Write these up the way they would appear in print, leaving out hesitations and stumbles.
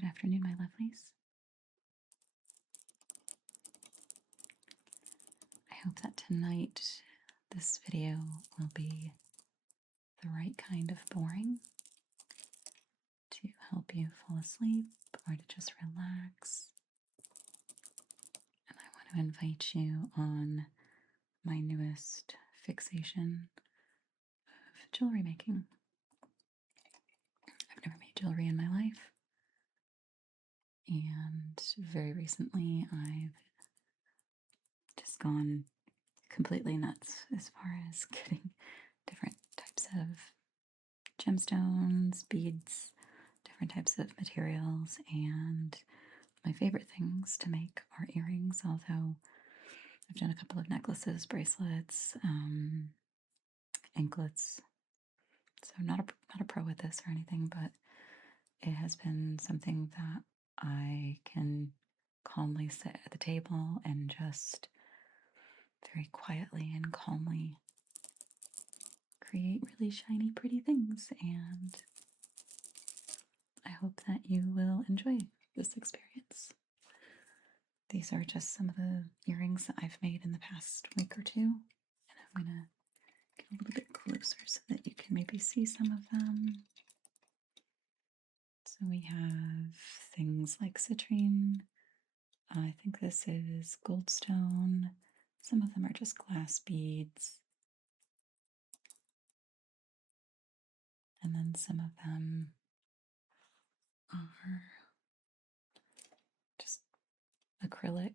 Good afternoon, my lovelies. I hope that tonight this video will be the right kind of boring to help you fall asleep or to just relax. And I want to invite you on my newest fixation of jewelry making. I've never made jewelry in my life, and very recently I've just gone completely nuts as far as getting different types of gemstones, beads, different types of materials, and my favorite things to make are earrings, although I've done a couple of necklaces, bracelets, anklets. So not a pro at this or anything, but it has been something that I can calmly sit at the table and just very quietly and calmly create really shiny, pretty things. And I hope that you will enjoy this experience. These are just some of the earrings that I've made in the past week or two. And I'm going to get a little bit closer so that you can maybe see some of them. So we have things like citrine. I think this is goldstone. Some of them are just glass beads. And then some of them are just acrylic,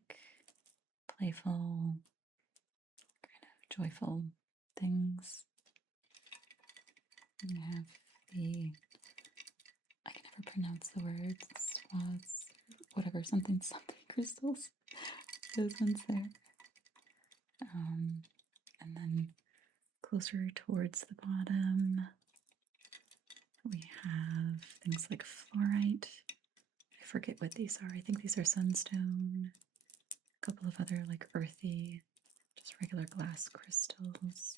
playful, kind of joyful things. We have I can never pronounce the words, swaths, whatever, something crystals. Those ones there. And then closer towards the bottom, we have things like fluorite. I forget what these are. I think these are sunstone. A couple of other like earthy, just regular glass crystals.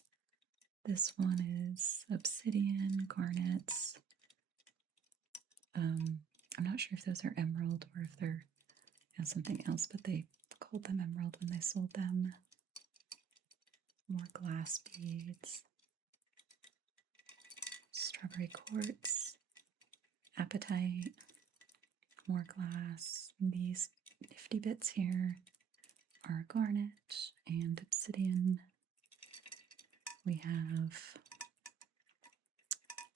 This one is obsidian, garnets. I'm not sure if those are emerald or if they're something else, but they called them emerald when they sold them. More glass beads. Strawberry quartz. Apatite. More glass. These nifty bits here are garnet and obsidian. We have,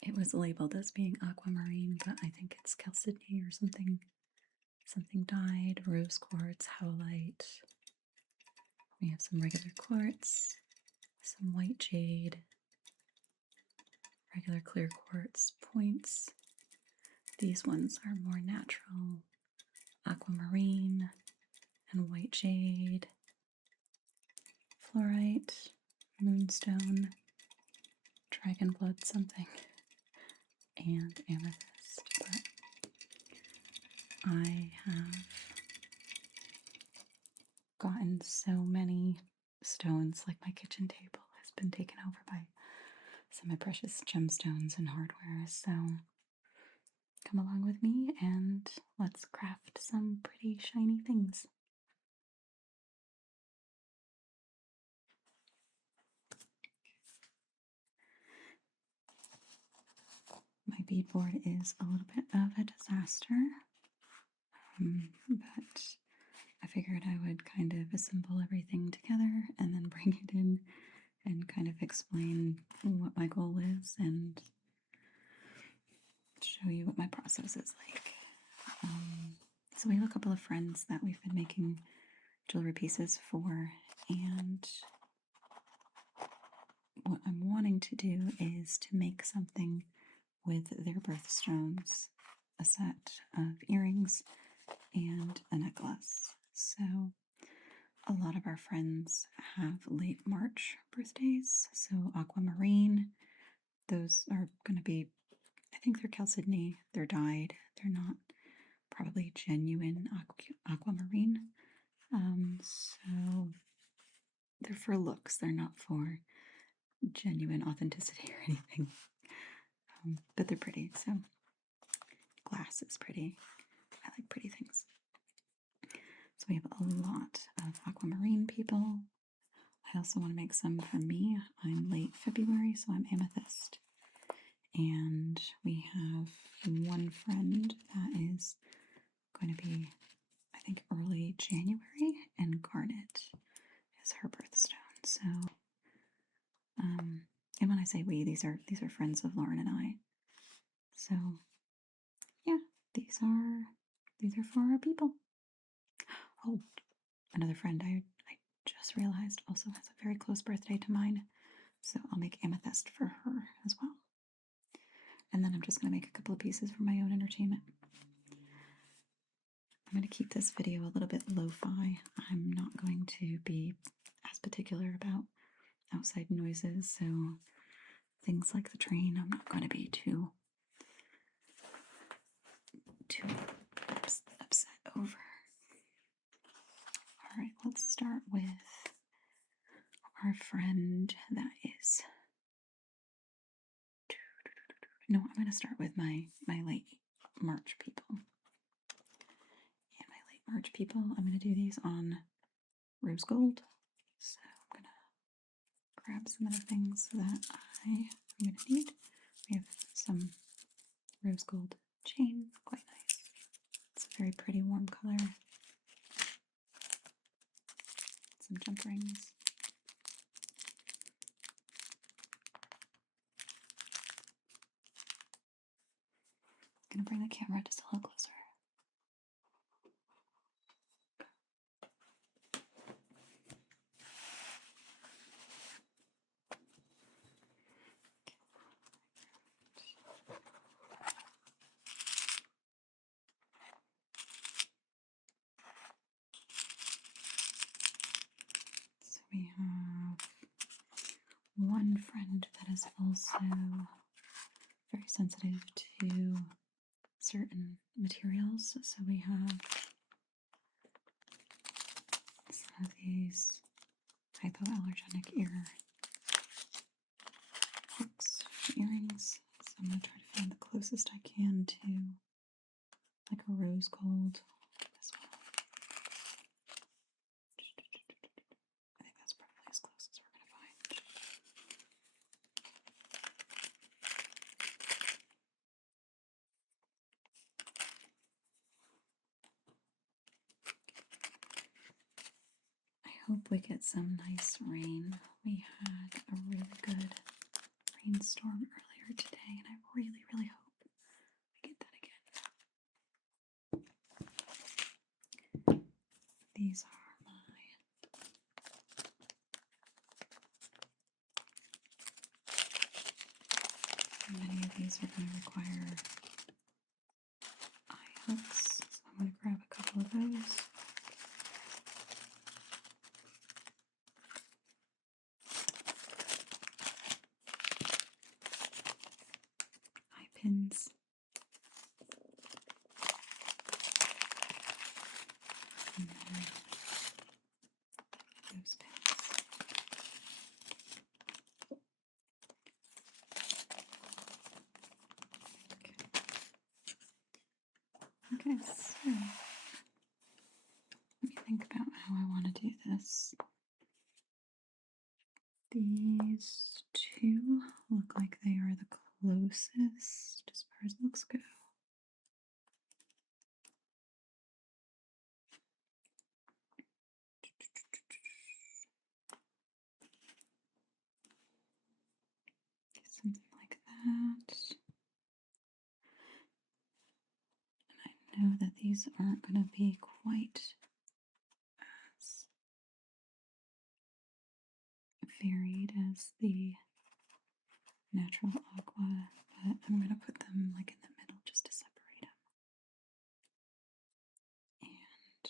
it was labeled as being aquamarine, but I think it's chalcedony or something dyed, rose quartz, howlite. We have some regular quartz, some white jade, regular clear quartz points. These ones are more natural, aquamarine and white jade, fluorite, moonstone, dragon blood something, and amethyst. But I have gotten so many stones, like my kitchen table has been taken over by some of my precious gemstones and hardware. So come along with me and let's craft some pretty shiny things. My beadboard is a little bit of a disaster, but I figured I would kind of assemble everything together and then bring it in and kind of explain what my goal is and show you what my process is like. So we have a couple of friends that we've been making jewelry pieces for, and what I'm wanting to do is to make something with their birthstones, a set of earrings and a necklace. So a lot of our friends have late March birthdays, so aquamarine, those are going to be, I think they're chalcedony, they're dyed, they're not probably genuine aquamarine. So they're for looks, they're not for genuine authenticity or anything. But they're pretty, so glass is pretty. I like pretty things. So we have a lot of aquamarine people. I also want to make some for me. I'm late February, so I'm amethyst. And we have one friend that is going to be, I think, early January, and garnet is her birthstone. So, and when I say we, these are friends of Lauren and I. So, yeah, these are for our people. Oh, another friend I just realized also has a very close birthday to mine. So I'll make amethyst for her as well. And then I'm just going to make a couple of pieces for my own entertainment. I'm going to keep this video a little bit lo-fi. I'm not going to be as particular about outside noises, so things like the train I'm not going to be too upset over. Alright, let's start with our friend that is... No, I'm going to start with my late March people. And my late March people, I'm going to do these on rose gold. So I'm going to grab some of the things that I'm going to need. We have some rose gold chain, quite nice. It's a very pretty warm color. Some jump rings. I'm going to bring the camera just a little closer. So we have one friend that is also very sensitive to certain materials. So we have some of these hypoallergenic hooks for earrings. So I'm going to try to find the closest I can to like a rose gold as well. I think that's probably as close as we're going to find. I hope we get some nice rain. We had a really good rainstorm earlier today, and I really, really hope we get that again. These are many of these are going to require eye hooks, so I'm going to grab a couple of those. Eye pins. And then those pins. Okay, so let me think about how I want to do this. These two look like they are the closest as far as looks go. Something like that. And I know that these aren't going to be quite as varied as the natural aqua, but I'm going to put them like in the middle just to separate them. And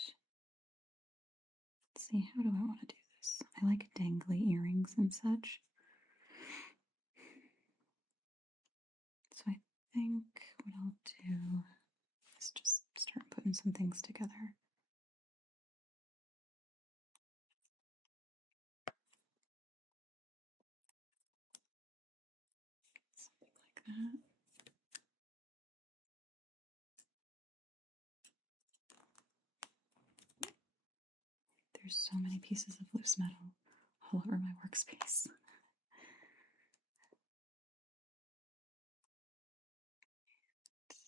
let's see, how do I want to do this? I like dangly earrings and such. So I think what I'll do is just start putting some things together. Something like that. There's so many pieces of loose metal all over my workspace.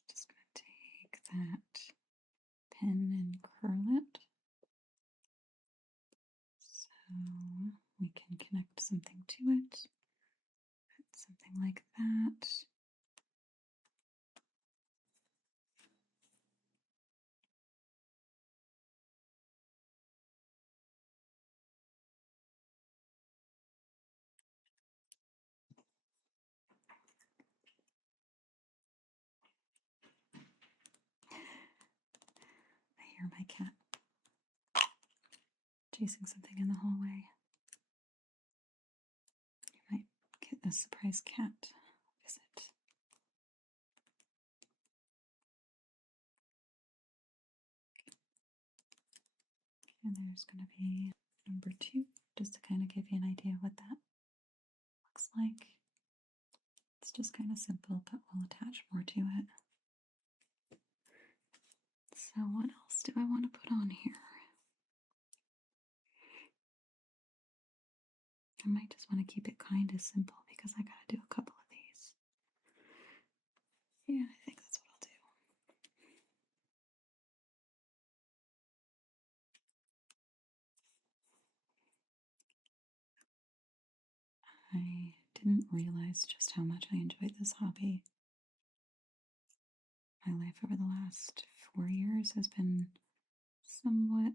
Just gonna take that pin and curl it so we can connect something to it. Something like that. I hear my cat chasing something in the hallway. You might get a surprise cat visit. And there's going to be number 2, just to kind of give you an idea what that looks like. It's just kind of simple, but we'll attach more to it. So what else do I want to put on here? I might just want to keep it kind of simple because I got to do a couple of these. Yeah, I think that's what I'll do. I didn't realize just how much I enjoyed this hobby. My life over the last 4 years has been somewhat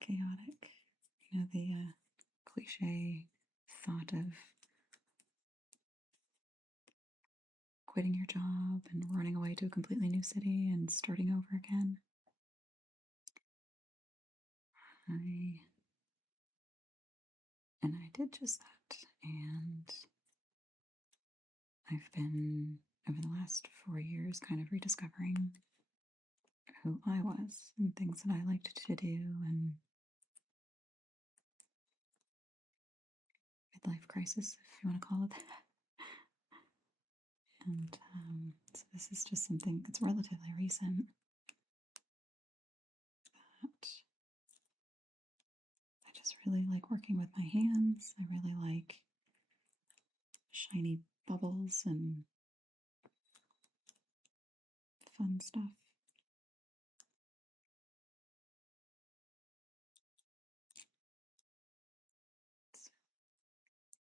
chaotic. You know, the cliche thought of quitting your job and running away to a completely new city and starting over again. I did just that, and I've been, over the last 4 years, kind of rediscovering who I was and things that I liked to do, and midlife crisis, if you want to call it that. And so this is just something that's relatively recent that I just really like working with my hands. I really like shiny bubbles and fun stuff.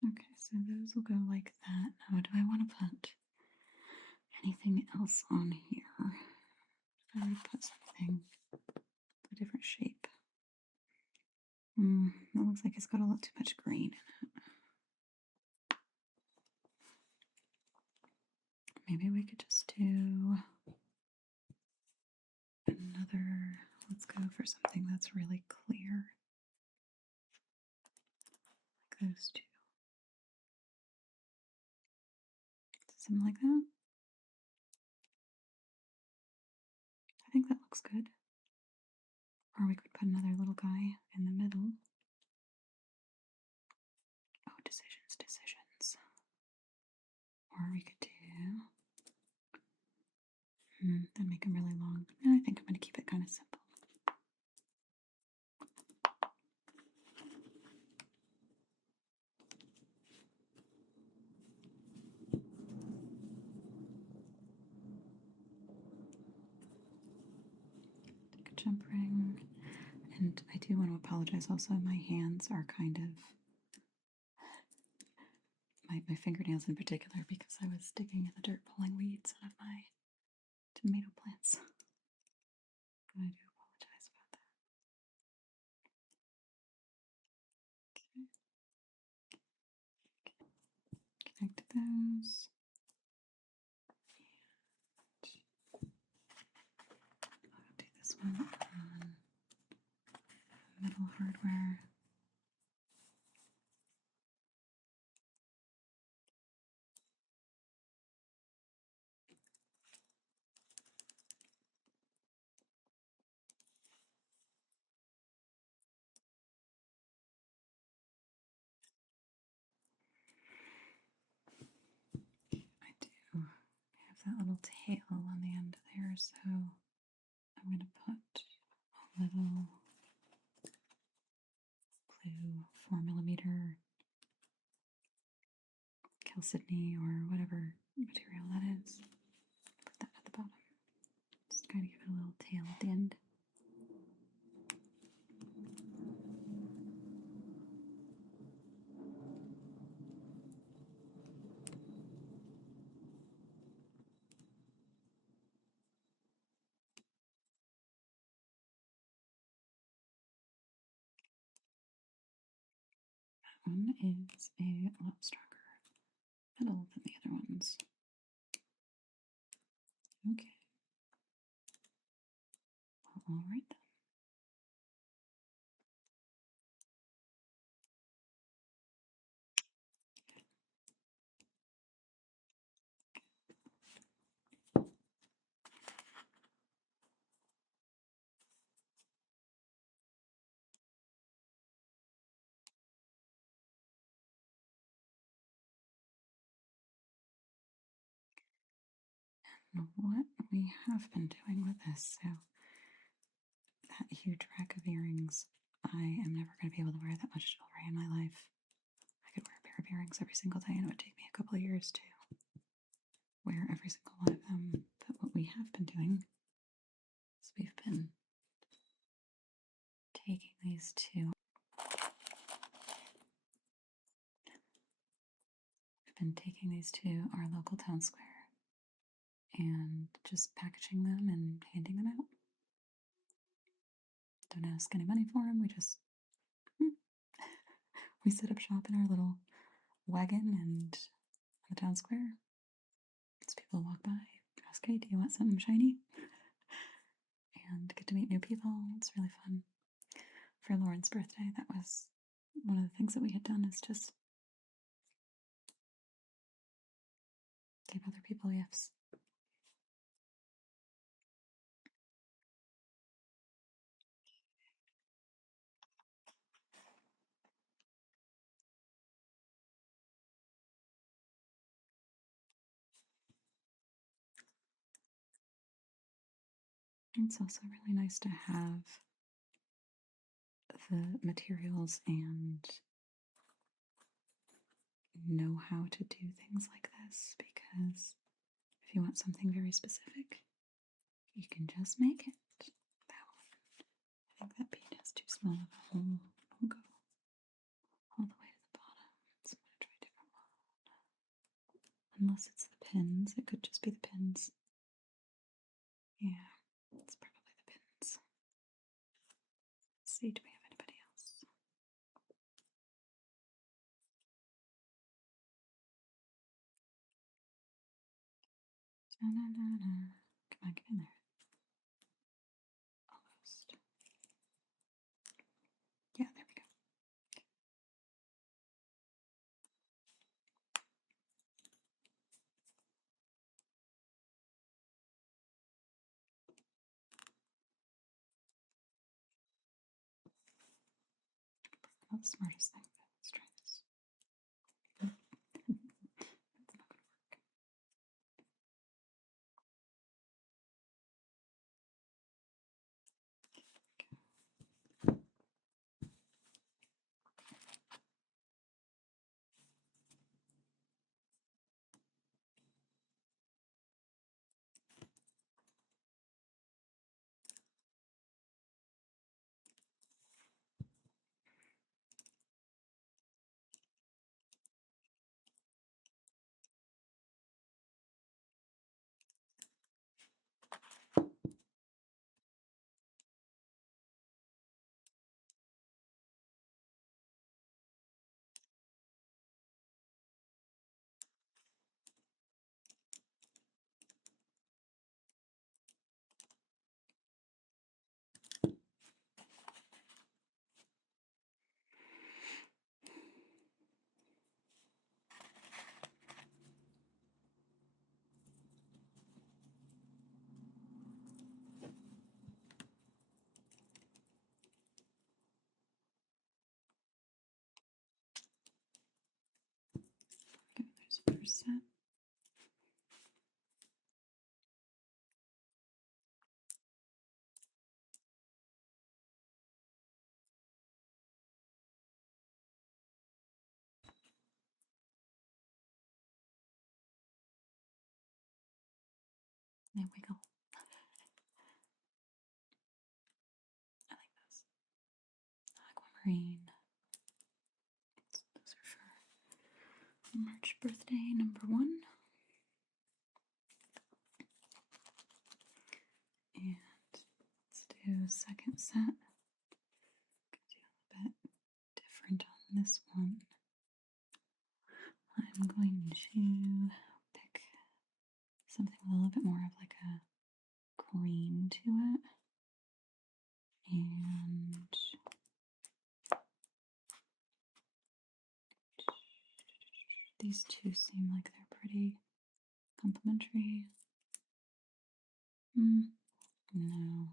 Okay, so those will go like that. Now, do I want to put anything else on here? I would put something a different shape. That looks like it's got a little too much green in it. Maybe we could just do another, let's go for something that's really clear. Like those two. Something like that. I think that looks good. Or we could put another little guy in the middle. Oh, decisions. Or we could do, then make them really long. No, I think I'm going to keep it kind of simple. Take a jump ring. And I do want to apologize also, my hands are kind of, my fingernails in particular, because I was digging in the dirt pulling weeds out of my tomato plants. And I do apologize about that. Okay. Connect those. I'll do this one on metal hardware. I do have that little tail on the end there, so I'm going to put little blue 4mm chalcedony or whatever material that is. Put that at the bottom. Just kind of give it a little tail at the end. That one is a lot stronger metal than the other ones. Okay. Well, all right then. What we have been doing with this, so that huge rack of earrings, I am never going to be able to wear that much jewelry in my life. I could wear a pair of earrings every single day and it would take me a couple of years to wear every single one of them. But what we have been doing is we've been taking these to our local town square and just packaging them and handing them out. Don't ask any money for them. We set up shop in our little wagon and on the town square. As people walk by, ask, hey, do you want something shiny? And get to meet new people. It's really fun. For Lauren's birthday, that was one of the things that we had done, is just give other people gifts. It's also really nice to have the materials and know how to do things like this, because if you want something very specific, you can just make it. That one. I think that bead has too small of a hole. We'll go all the way to the bottom. So I'm going to try a different one. Unless it's the pins. It could just be the pins. Yeah, it's probably the pins. Let's see, do we have anybody else? Da-na-na-na. Come on, get in there. Almost. Yeah, there we go. Not the smartest thing, but let's try this. It's not gonna work. Okay, there's the first set. They wiggle. I like those. Aquamarine. Those are for March birthday number 1. And let's do second set. Do a little bit different on this one. I'm going to pick something with a little bit more of like a green to it. And these two seem like they're pretty complementary. No.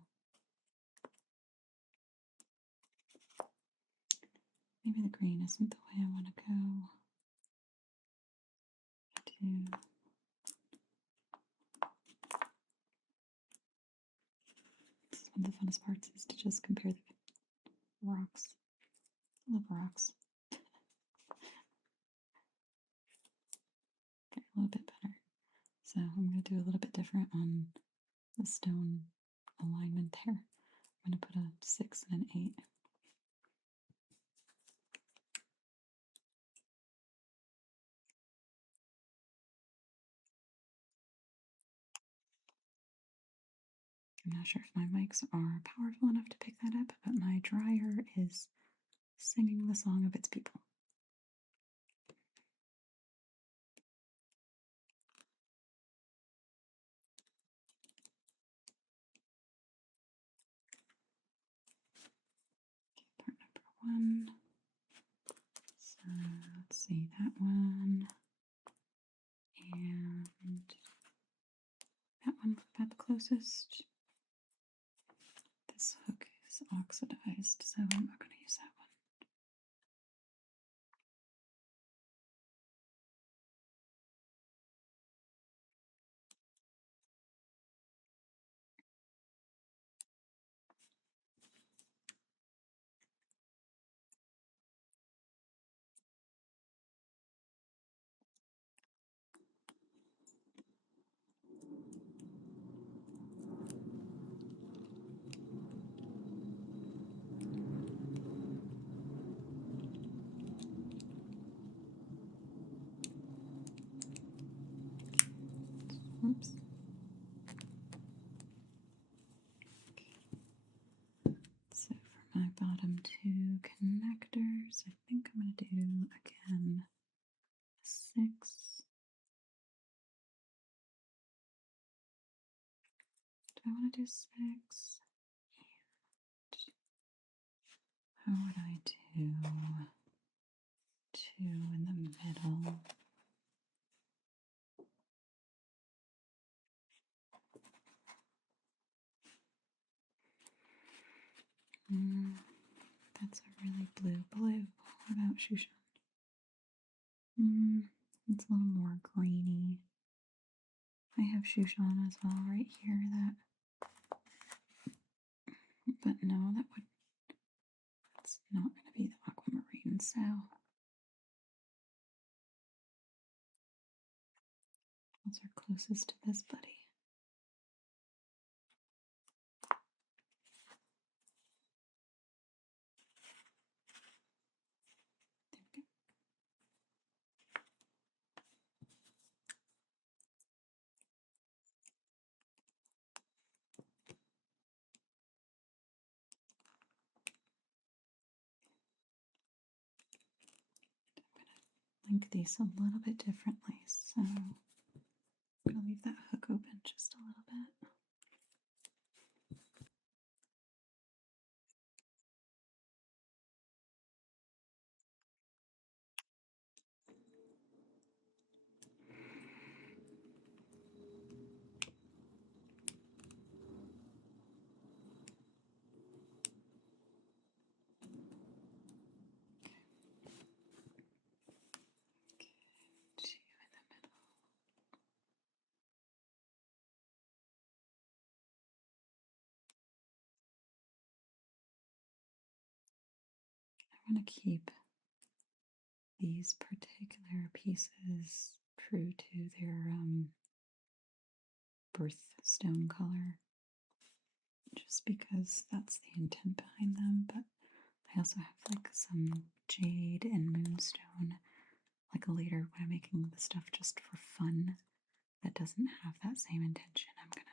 Maybe the green isn't the way I want to go. This is one of the funnest parts, is to just compare the rocks. I love rocks. Okay, a little bit better. So I'm going to do a little bit different on the stone alignment there. I'm going to put a 6 and an 8. I'm not sure if my mics are powerful enough to pick that up, but my dryer is singing the song of its people. Okay, part number 1. So let's see, that one. And that one about the closest. This hook is oxidized, so I'm not going to use that one. Oops. So for my bottom 2 connectors, I think I'm going to do, again, 6. Do I want to do 6? And how would I do 2 in the middle? That's a really blue. What about Shushan? It's a little more greeny. I have Shushan as well right here. But no, that's not going to be the aquamarine. So those are closest to this buddy. Link these a little bit differently, so I'm going to leave that hook open just a little bit. Okay, 2 in the middle. I want to keep these particular pieces true to their birthstone color, just because that's the intent behind them. But I also have like some jade and moonstone, like later when I'm making the stuff just for fun that doesn't have that same intention. I'm gonna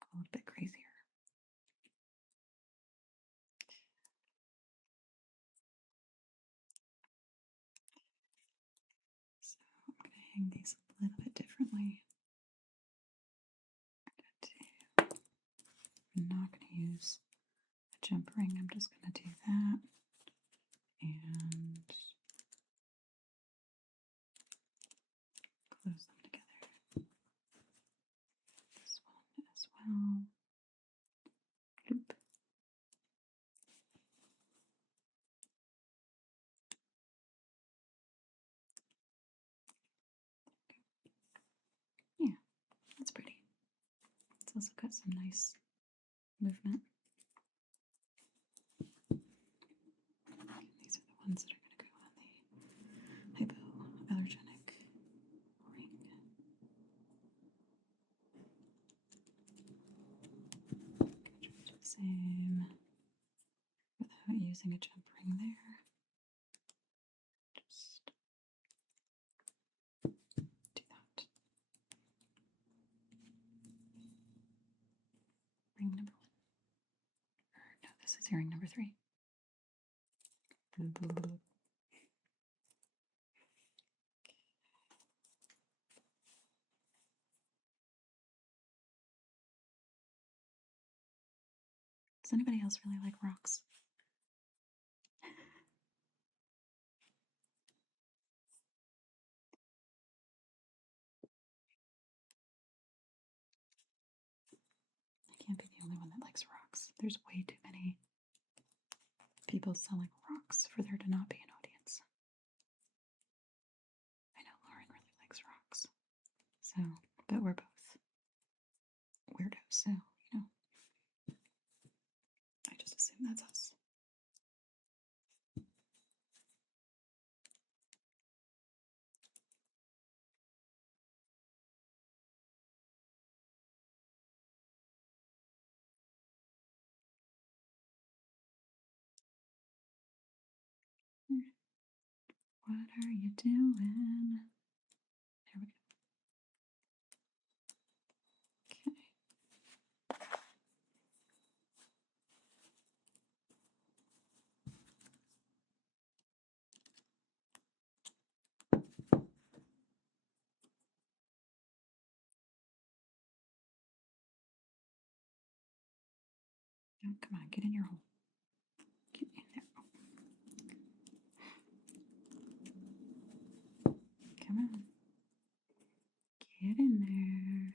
go a little bit crazier. So I'm gonna hang these a little bit differently. I'm not gonna use a jump ring. I'm just gonna do that and close them together. This one as well. Loop. Yeah, that's pretty. It's also got some nice movement. And these are the ones that are going to go on the hypoallergenic ring. Do the same without using a jump ring there. Just do that. Ring number 1. Or no, this is earring number 3. Does anybody else really like rocks? I can't be the only one that likes rocks. There's way too many people selling rocks for there to not be an audience. I know Lauren really likes rocks. So, but we're both weirdos, so, I just assume that's us. What are you doing? There we go. Okay. Oh, come on, get in your hole. Get in there. Come on. Get in there.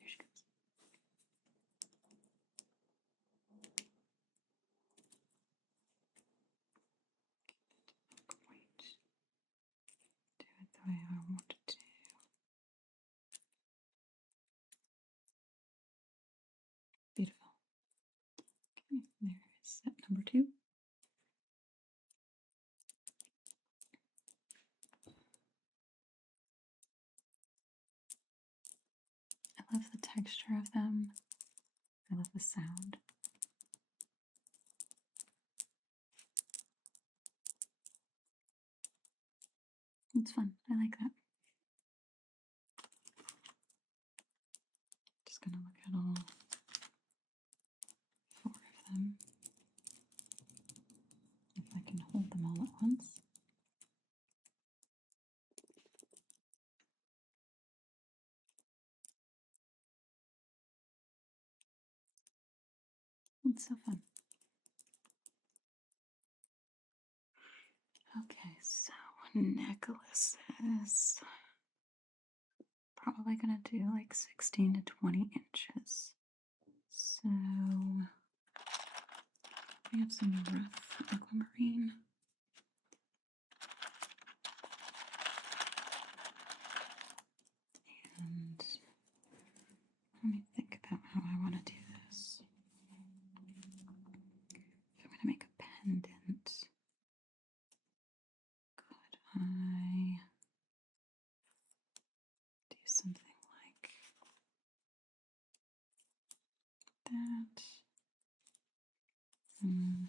There she goes. Wait. Do it the way I want it to. Beautiful. Okay, there is set number 2. I love the texture of them. I love the sound. It's fun. I like that. Just gonna look at all 4 of them. If I can hold them all at once. It's so fun. Okay, so necklaces. Probably gonna do like 16 to 20 inches. So we have some rough aquamarine. And let me think about how I want to do this. If I'm going to make a pendant, could I do something like that. Mm.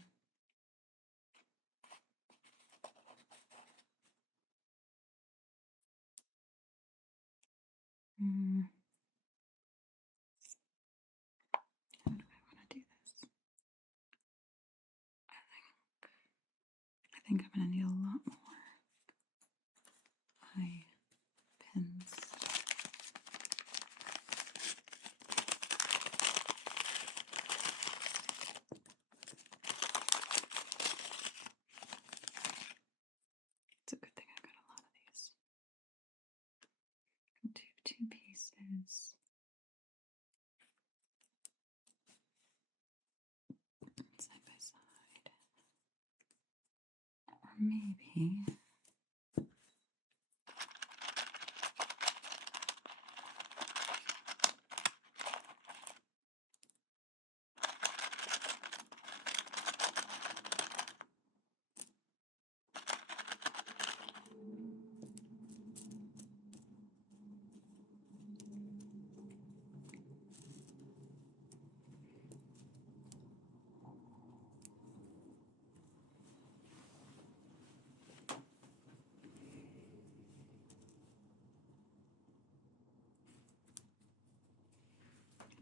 Mm. How do I want to do this? I think I'm going to need a lot more eye pins. It's a good thing I got a lot of these. I'll do 2 pieces. Side by side. Or maybe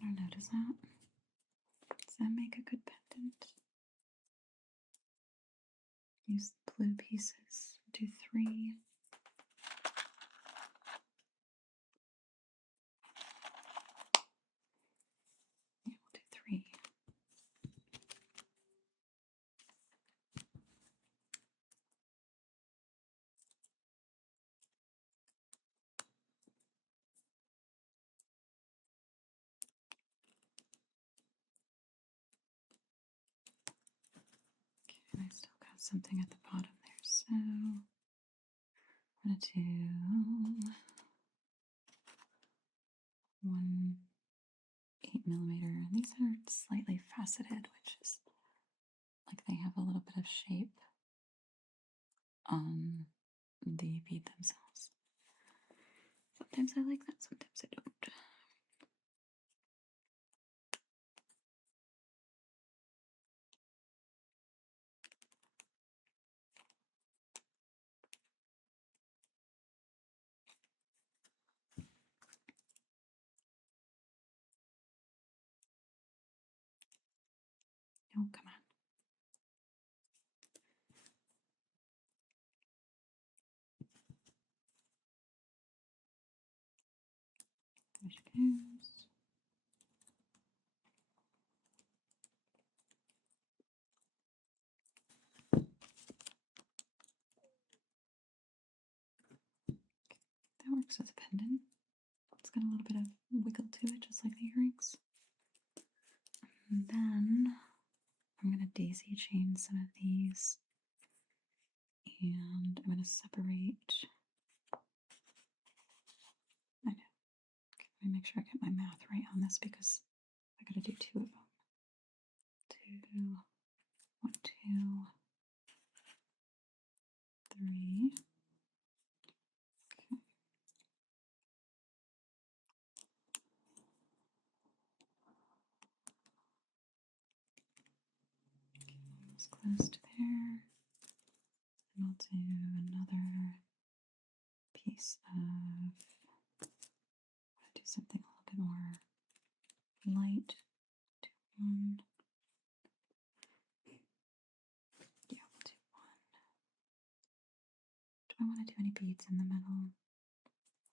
I don't know, does that make a good pendant? Use the blue pieces. Do 3. Yeah, we'll do 3. Okay, and I still got something at the bottom there, so I'm gonna do 1 8mm. These are slightly faceted, which is like they have a little bit of shape on the bead themselves. Sometimes I like that, sometimes I don't. Oh, come on. There she goes. That works as a pendant. It's got a little bit of wiggle to it, just like the earrings. And then I'm going to daisy chain some of these. And I'm going to separate. I know. Okay, let me make sure I get my math right on this because I got to do 2 of them. 2, 1, 2, 3. Okay. Almost close to there. And I'll do another piece of, I want to do something a little bit more light. Do 1. Yeah, we'll do 1. Do I want to do any beads in the middle?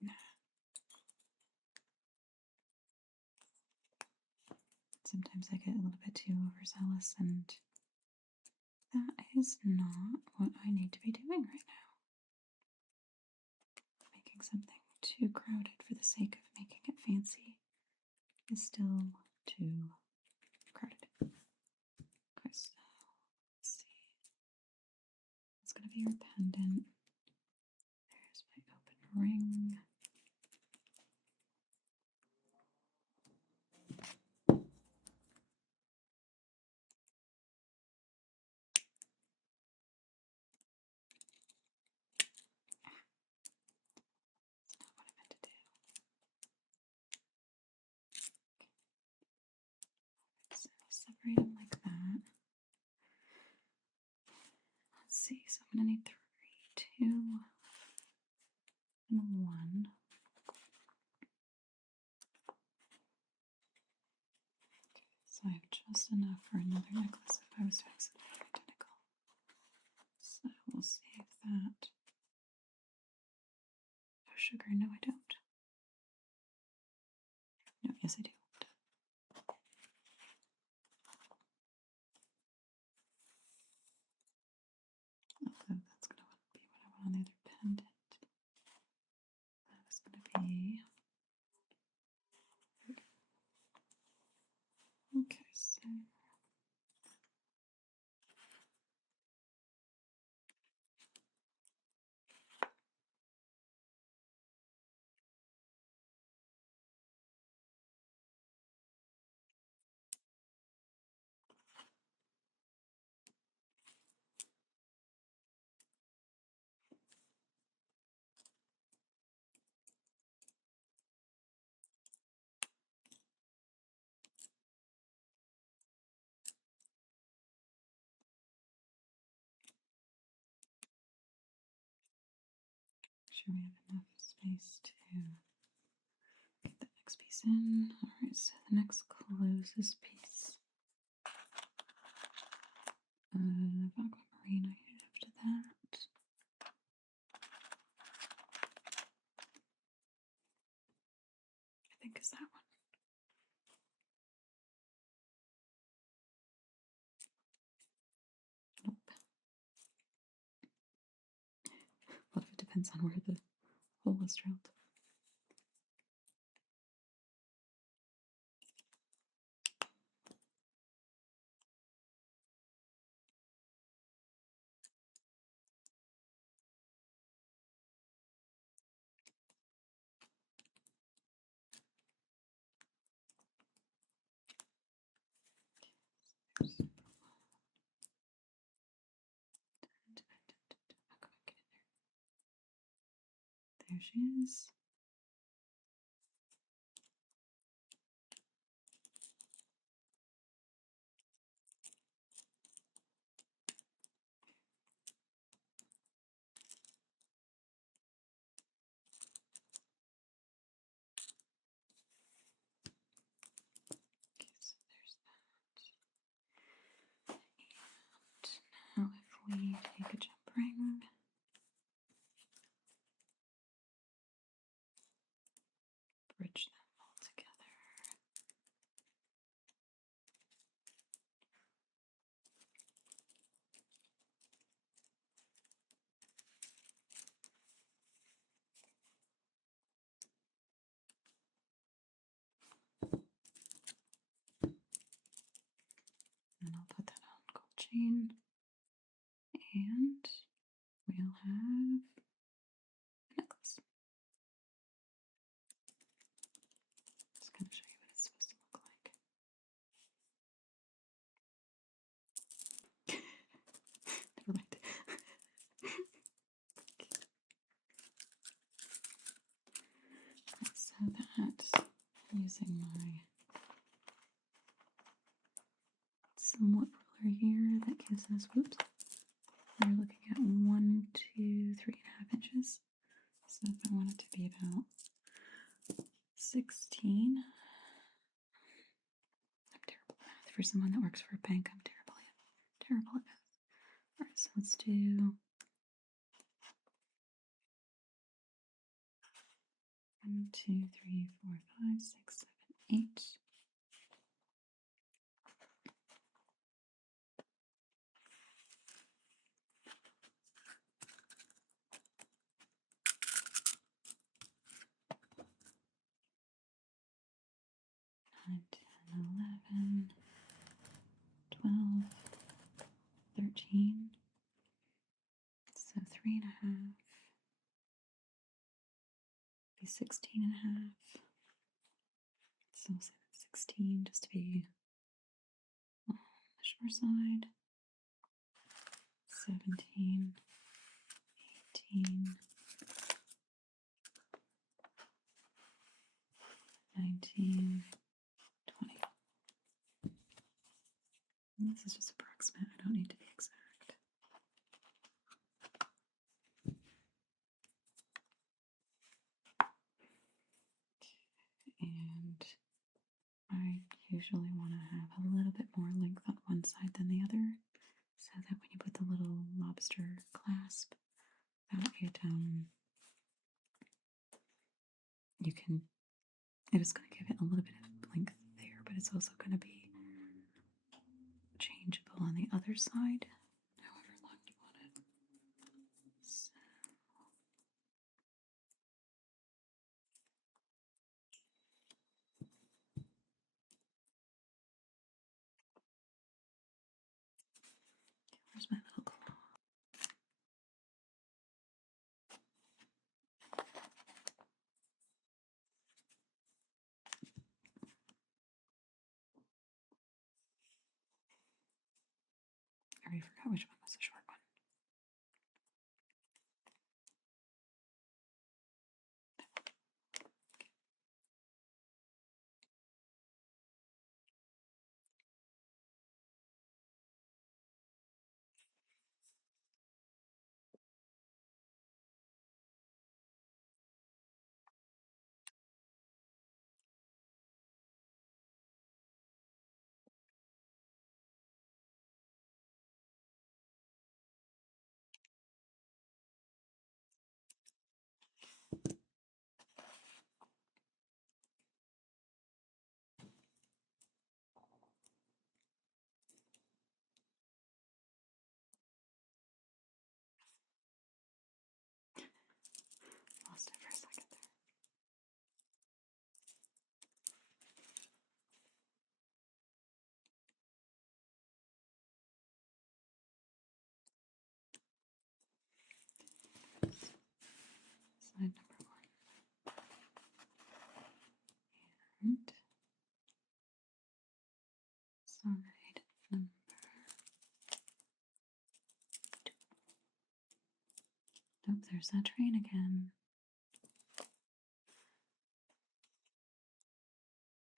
Nah. Sometimes I get a little bit too overzealous, and that is not what I need to be doing right now. Making something too crowded for the sake of making it fancy is still too crowded. Okay, so let's see. It's going to be your pendant. There's my open ring. That's not what I meant to do. separate them like that. Let's see, so I'm gonna need 3, 2, and 1. So I have just enough for another necklace if I was doing something identical. So we'll save that. Oh, sugar, no I don't. No, yes I do. Although that's going to be what I want on the other pendant. That is going to be... Okay, so... Make sure we have enough space to get the next piece in. Alright, so the next closest piece of aquamarine I have to that. I think is that one. Nope. Well, it depends on where the hole is drilled. There she is. Okay, so there's that. And now if we take a jump ring, bridge them all together. And I'll put that on gold chain. And we'll have a necklace. Just gonna show you what it's supposed to look like. Never mind. So that, using my somewhat ruler here, that gives us, whoops, we're looking at 1, 2, 3.5 inches. So if I want it to be about 16, I'm terrible at math. For someone that works for a bank, I'm terrible at math. Alright, so let's do 1, 2, 3, 4, 5, 6, 7, 8. Nine, 10, 11, 12, 13. So 3.5. Be 16.5. So 16 just to be on the short side. 17, 18, 19, 20. this is just approximate. I don't need to be exact. And I usually want to have a little bit more length on one side than the other, so that when you put the little lobster clasp, that you can, it is going to give it a little bit of length there, but it's also going to be changeable on the other side, however long you want it. So, where's my little claw? I already forgot which one was the short one. Lost it for a second there. Side number 1. And side number 2. Nope, there's that train again.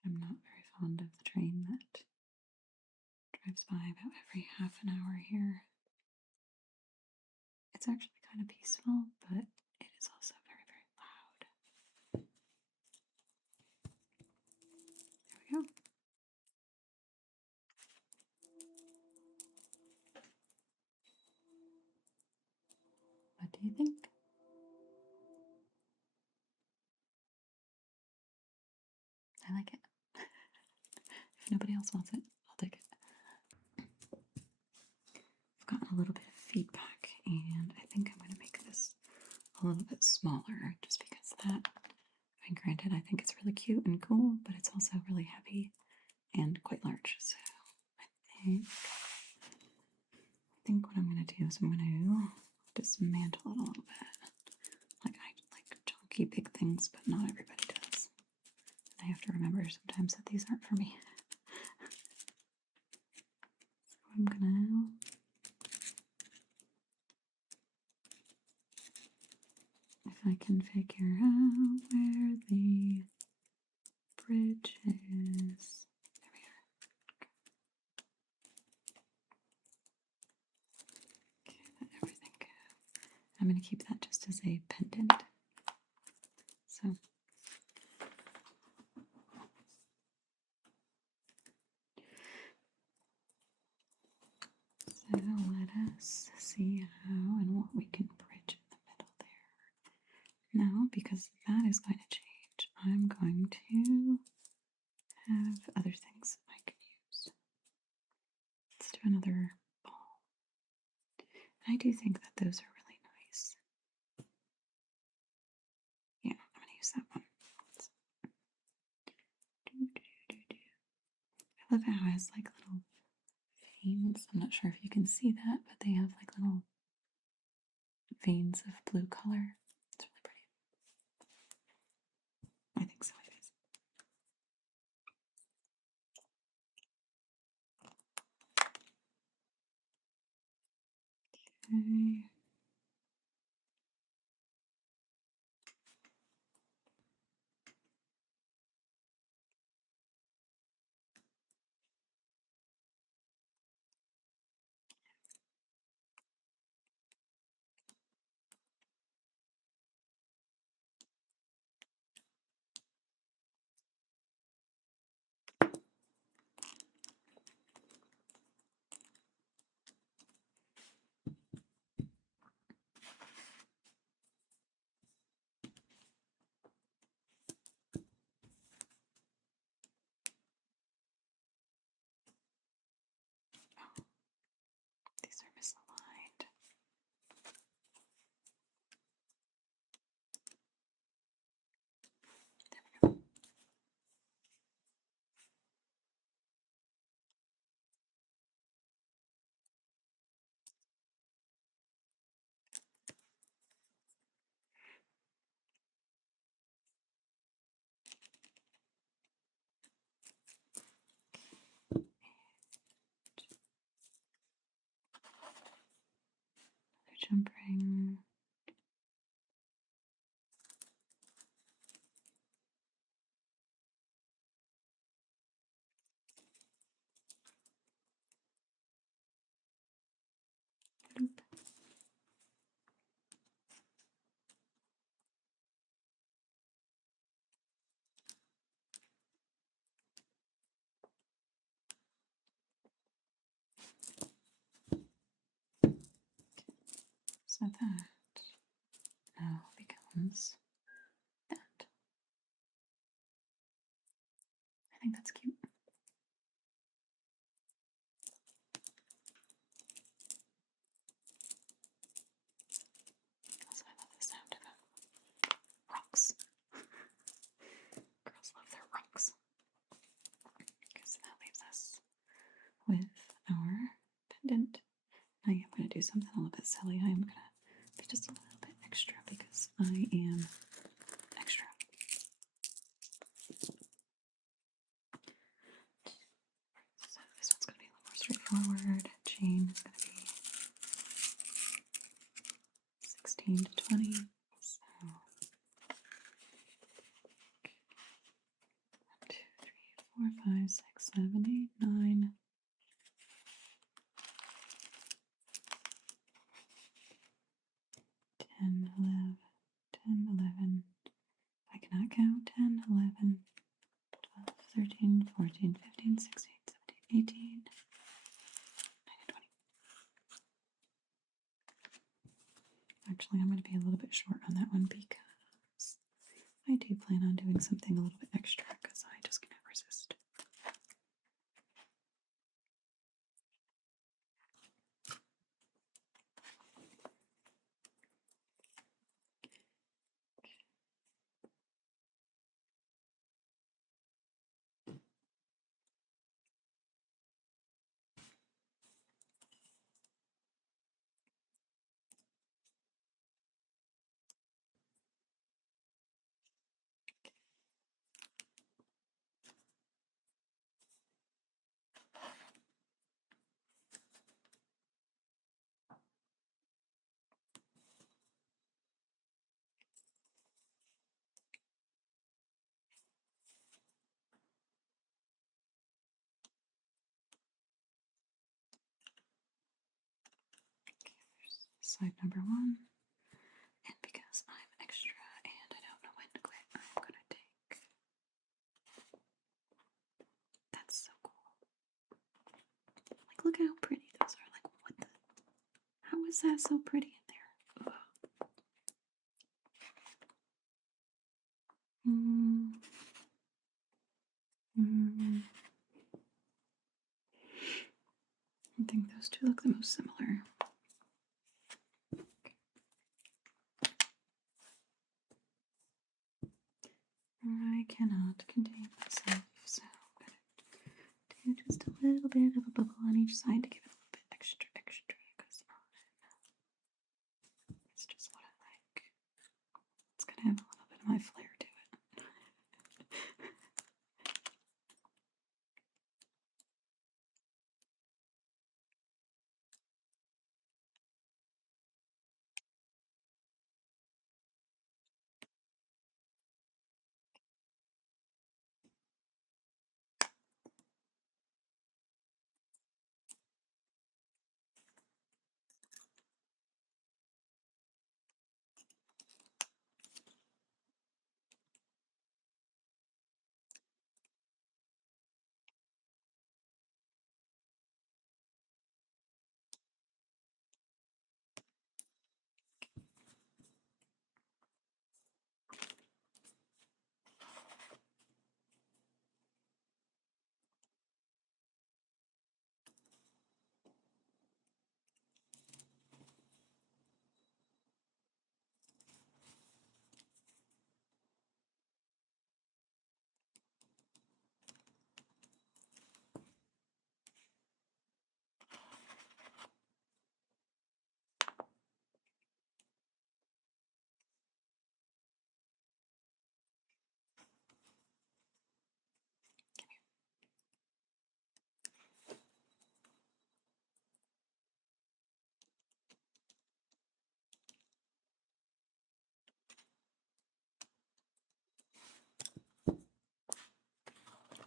I'm not very fond of the train that drives by about every half an hour here. It's actually kind of peaceful, but it is also very, very loud. There we go. What do you think? I like it. If nobody else wants it, I'll take it. I've gotten a little bit of feedback, and I think I'm going to make this a little bit smaller, just because that, I mean, granted, I think it's really cute and cool, but it's also really heavy and quite large. So I think what I'm going to do is I'm going to dismantle it a little bit. Like, I like chunky big things, but not everybody does. I have to remember sometimes that these aren't for me. So I'm gonna if I can figure out where the bridge is. There we are. Okay, let everything go. I'm gonna keep that just as a pendant. So let us see how and what we can bridge in the middle there. Now, because that is going to change, I'm going to have other things I can use. Let's do another ball. And I do think that those are really nice. Yeah, I'm going to use that one. I love how it has like little veins. I'm not sure if you can see that, but they have like little veins of blue color. It's really pretty. I think so, anyways. Okay. jumping. So that now becomes that. I think that's cute. Also, I love the sound of rocks. Girls love their rocks. Okay, so that leaves us with our pendant. I am going to do something a little bit silly. I am going to be just a little bit extra because I am extra. So this one's going to be a little more straightforward. Chain is going to be 16 to 20. So 1, 2, 3, 4, 5, 6, 7, 8, 9. 10, 11, 10, 11. I cannot count. 10, 11, 12, 13, 14, 15, 16, 17, 18, 19, 20. Actually, I'm going to be a little bit short on that one because I do plan on doing something a little bit extra because I just can't resist. Side number 1. And because I'm extra and I don't know when to quit, I'm going to take. That's so cool. Like, look how pretty those are. Like, what the? How is that so pretty in there? I think those two look the most similar. I cannot contain myself, so I'm going to do just a little bit of a bubble on each side to give it a little bit extra, because it's just what I like. It's going to have a little bit of my flair to it.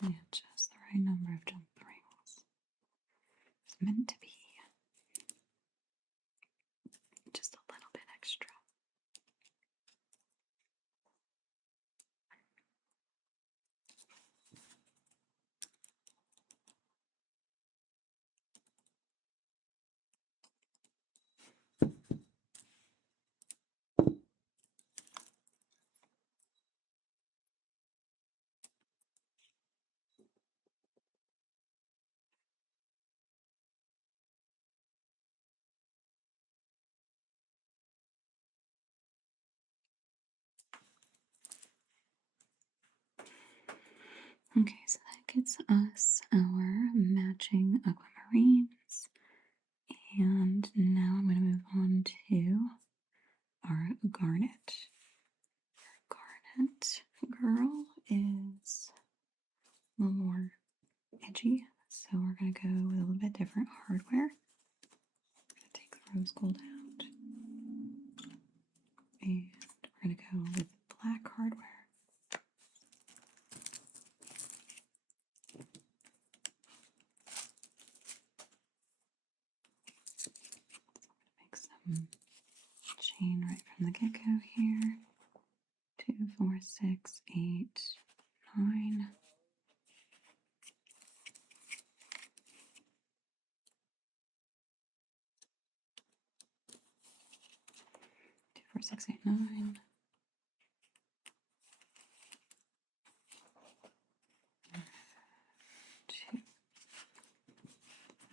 Yeah, just the right number of jump rings. It's meant to be just a little bit extra. Okay, so that gets us our matching aquamarines. And now I'm going to move on to our garnet. Garnet girl is a little more edgy, so we're going to go with a little bit different hardware. I'm going to take the rose gold out, and we're going to go with black hardware. Make some chain right from the get-go here. 2, 4, 6, 8, 9. 2, 4, 6, 8, 9. Two.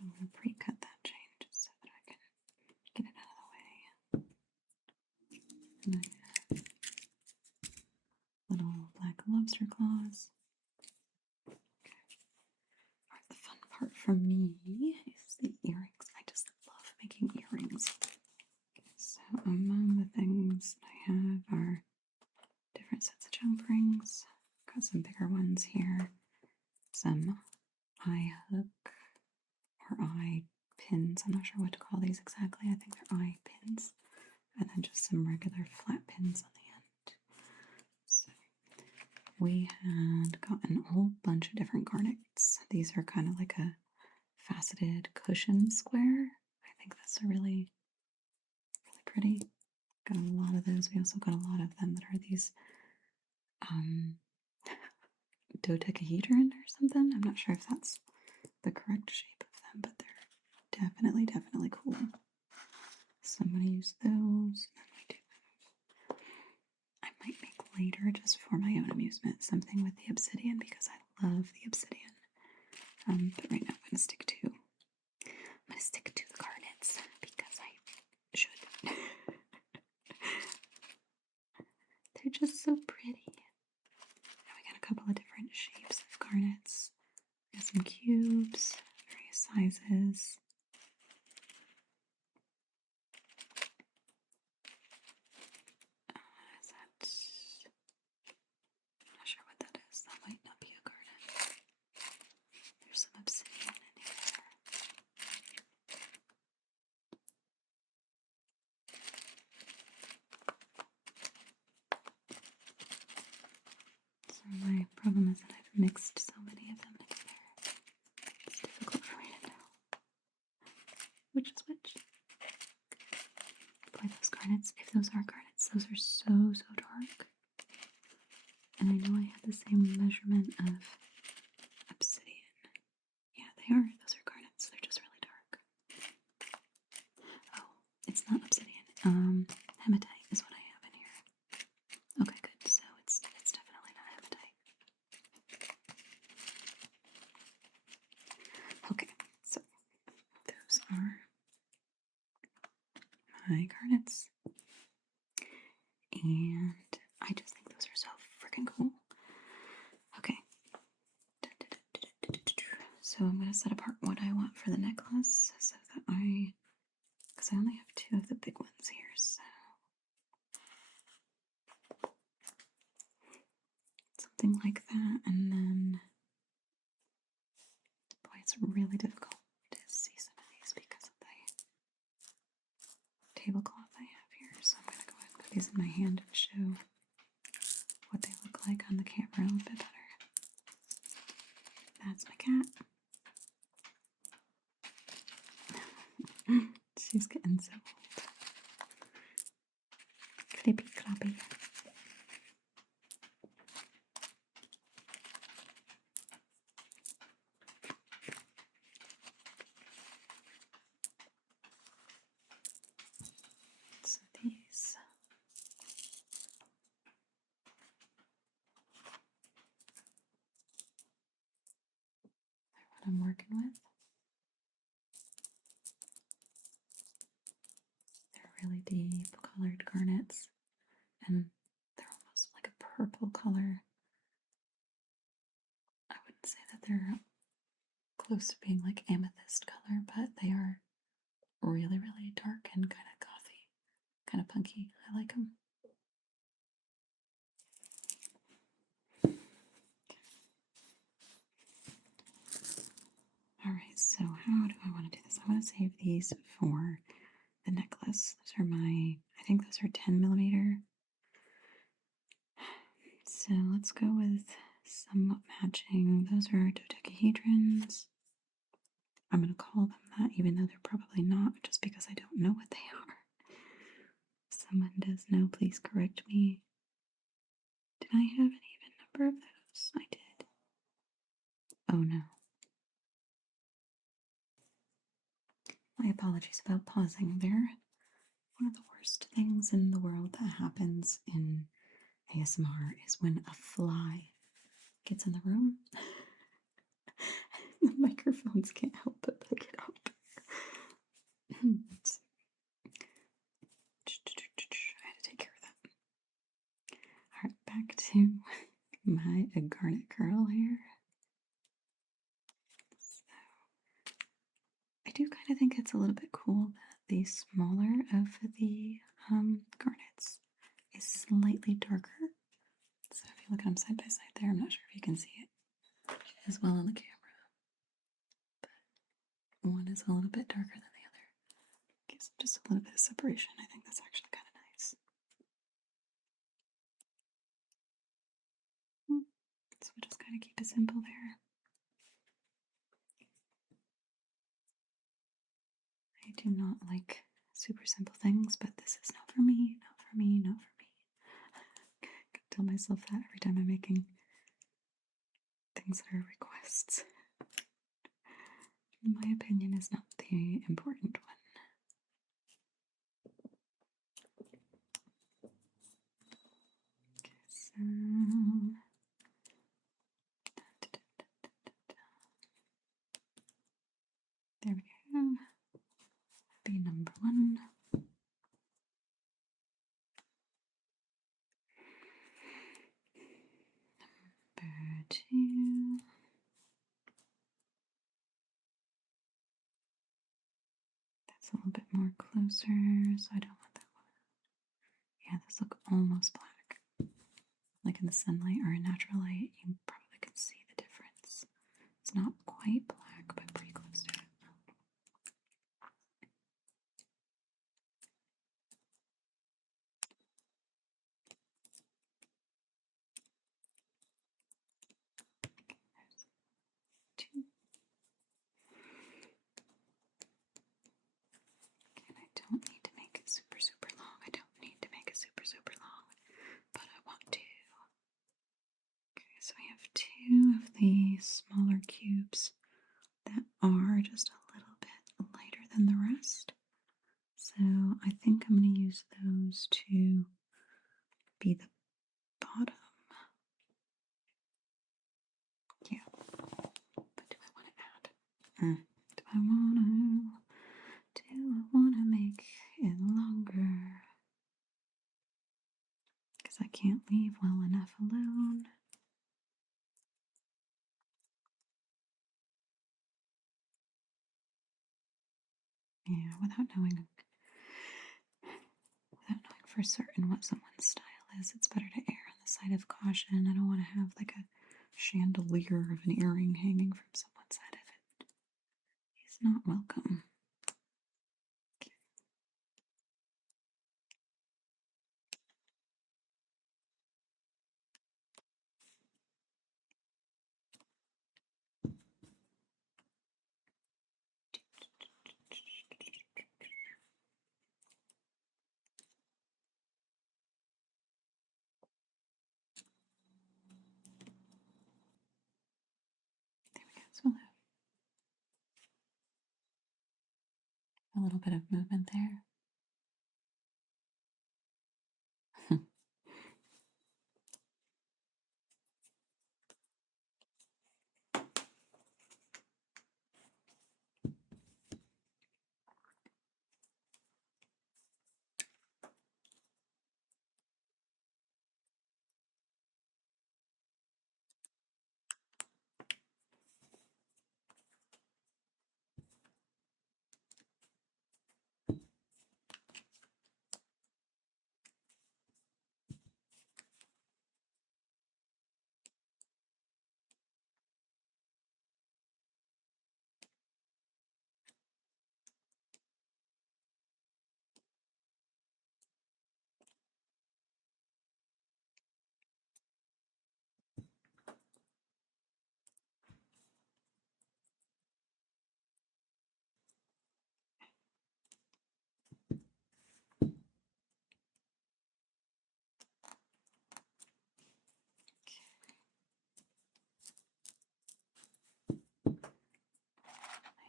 I'm going to pre-cut that chain just so that I can get it out of the way. And I have little black lobster claws. Okay. Alright, the fun part for me is the earrings. I just love making earrings. So among the things I have are different sets of jump rings. Got some bigger ones here. Some eye hook or eye pins. I'm not sure what to call these exactly. I think they're eye pins. And then just some regular flat pins on the end. So we had gotten a whole bunch of different garnets. These are kind of like a faceted cushion square. I think that's a really, really pretty. Got a lot of those. We also got a lot of them that are these dodecahedron or something. I'm not sure if that's the correct shape of them, but they're definitely cool. So I'm going to use those. Then we do have, I might make later, just for my own amusement, something with the obsidian because I love the obsidian. But right now I'm going to stick to the garnets because I should. They're just so pretty. Now we got a couple of different shapes of garnets. We got some cubes, various sizes. Is that? I'm not sure what that is. That might not be a garnet. There's some obsidian in here. So my problem is that I've mixed so many of them together. It's difficult for me to know which is which. Boy, those garnets, if those are garnets, those are so dark. And I know I had the same measurement of obsidian. Yeah, they are. Those are garnets. They're just really dark. Oh, it's not obsidian. Hematite is what I have in here. Okay, good. So it's definitely not hematite. Okay, so those are my garnets. And I just think those are so freaking cool. Okay. So I'm going to set apart what I want for the necklace so that because I only have 2 of the big ones here, so something like that. And then, boy, it's really difficult to see some of these because of the tablecloth I have here. So I'm going to go ahead and put these in my hand and show what they look like on the camera a little bit better. That's my cat. She's getting so old. Clippy cloppy. So these are what I'm working with. They're really deep colored garnets, and they're almost like a purple color. I wouldn't say that they're close to being like amethyst color, but they are really, really dark and kind of gothy, kind of punky. I like them. All right, so how do I want to do this? I want to save these for the necklace. Those are I think those are 10 millimeter. So let's go with somewhat matching. Those are dodecahedrons. I'm going to call them that, even though they're probably not, just because I don't know what they are. If someone does know, please correct me. Did I have an even number of those? I did. Oh no. My apologies about pausing there. One of the worst things in the world that happens in ASMR is when a fly gets in the room. The microphones can't help but pick it up. I had to take care of that. Alright, back to my garnet curl here. So, I do kind of think it's a little bit cool that the smaller of the garnets is slightly darker. So if you look at them side by side there, I'm not sure if you can see it as well on the camera. But one is a little bit darker than the other. Gives them just a little bit of separation. I think that's actually kind of nice. So we'll just kind of keep it simple there. I do not like super simple things, but this is not for me, not for me, not for me. I tell myself that every time I'm making things that are requests. My opinion is not the important one. Okay, so there we go. Be number 1. Number 2. That's a little bit more closer, so I don't want that one. Yeah, this look almost black. Like in the sunlight or in natural light, you probably can see the difference. It's not quite black, but pretty close to it. There's 2. And I don't need to make it super, super long. I don't need to make it super, super long, but I want to. Okay, so we have 2 of the smaller cubes that are just a little bit lighter than the rest. So I think I'm going to use those to be the bottom. Yeah. But do I want to add? Do I want to? Do I want to make it longer? Because I can't leave well enough alone. Yeah, without knowing for certain what someone's style is, it's better to err on the side of caution. I don't want to have like a chandelier of an earring hanging from someone's head if he's not welcome. Okay. little bit of movement there.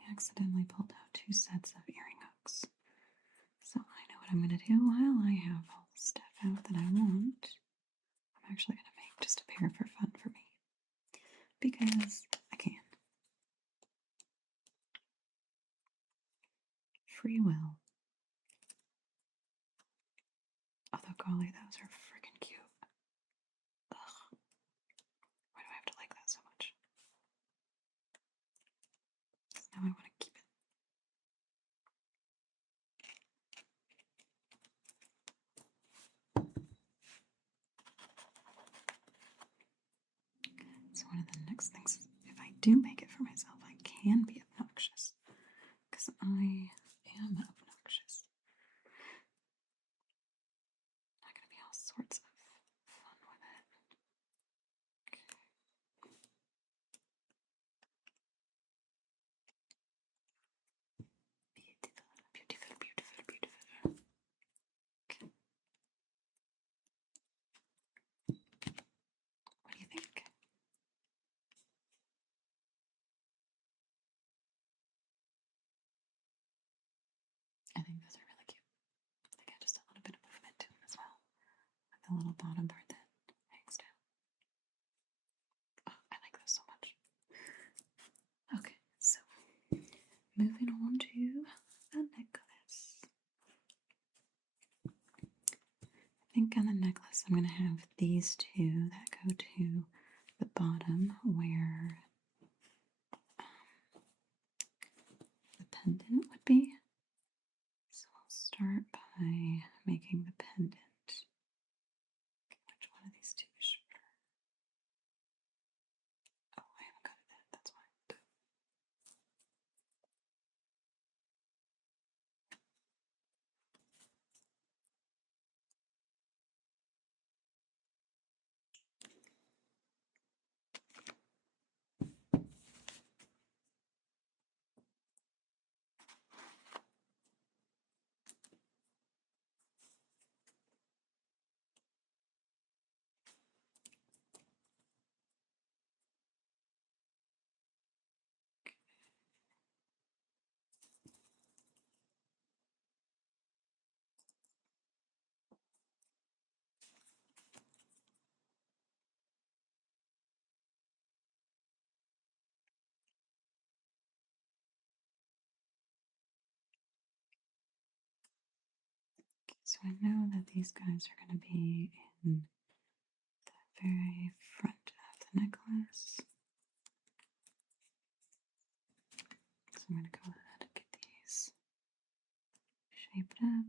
I accidentally pulled out 2 sets of earring hooks. So I know what I'm going to do while I have all the stuff out that I want. I'm actually going to make just a pair for fun for me. Because I can. Free will. Although, golly, those are freaking cute. Ugh. Why do I have to like that so much? Now I want to keep it. So one of the next things, if I do make it for myself, I can be obnoxious. Because I am obnoxious. Not going to be all sorts of fun with it. Beautiful, beautiful, beautiful, beautiful. Okay. What do you think? I think those are really cute. They got just a little bit of movement to them as well. With the little bottom part that hangs down. Oh, I like those so much. Okay, so moving on to the necklace. I think on the necklace I'm going to have these two that go to the bottom where the pendant would be. So I'll start by making the pendant. Okay, which one of these two is shorter? Oh, I haven't cut it yet, that's why. So I know that these guys are going to be in the very front of the necklace. So I'm going to go ahead and get these shaped up.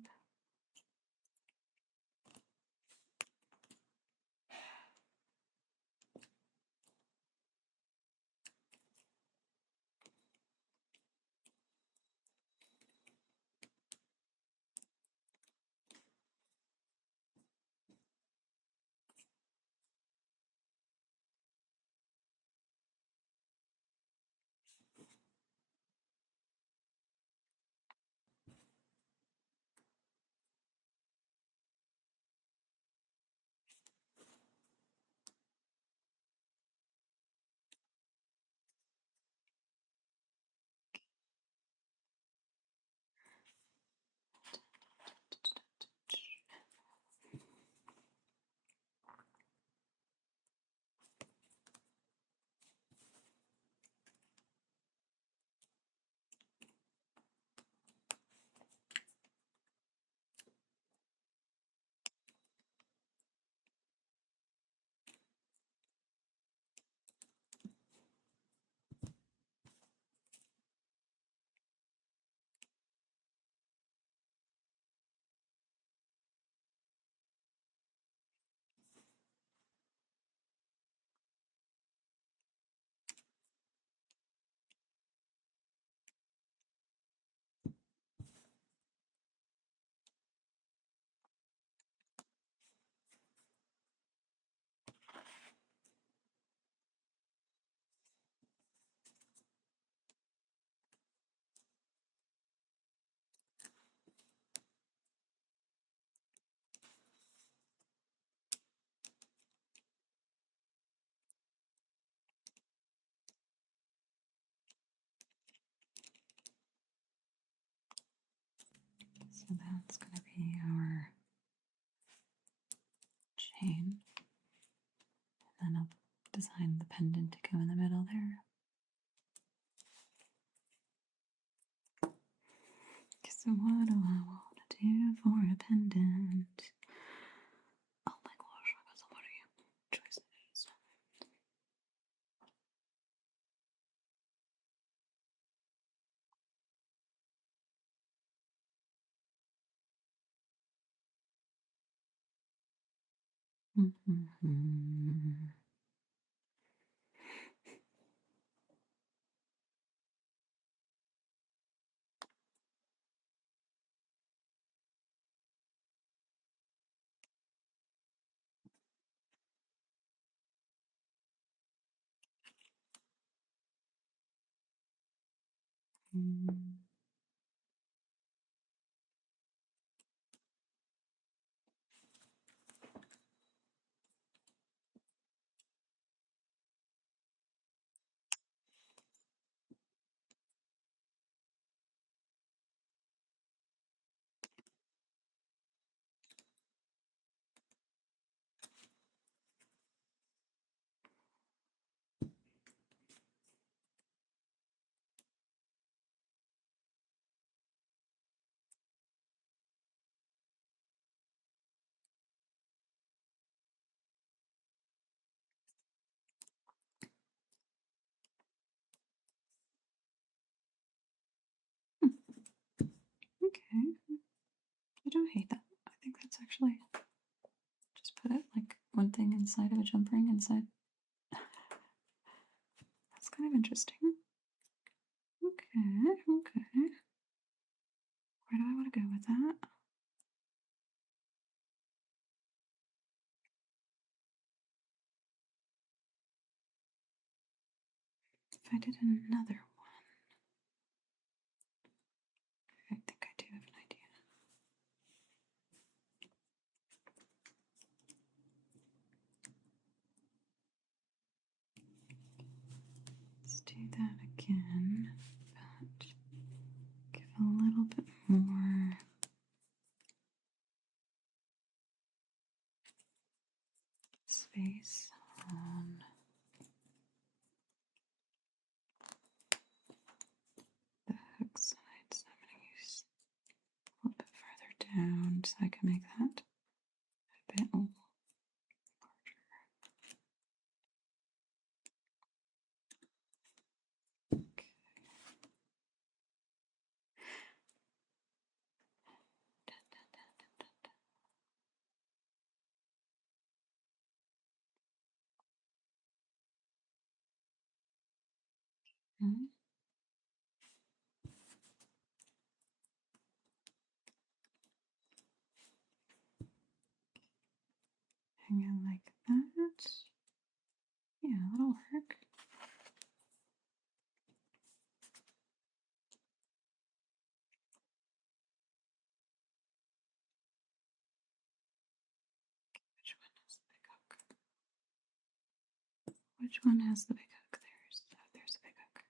So that's going to be our chain. And then I'll design the pendant to go in the middle there. So what do I want to do for a pendant? Oh my gosh, I got so many choices. Okay, I don't hate that. I think that's actually just put it like one thing inside of a jump ring inside. That's kind of interesting. Okay, okay. Where do I want to go with that? If I did another one, I think I do have an idea. Let's do that again, but give a little bit more space on the hook side. So I'm going to use a little bit further down so I can make that a bit larger. Okay. Hmm. Hang it like that. Yeah, that'll work. Which one has the big hook? Which one has the big hook? There's a big hook.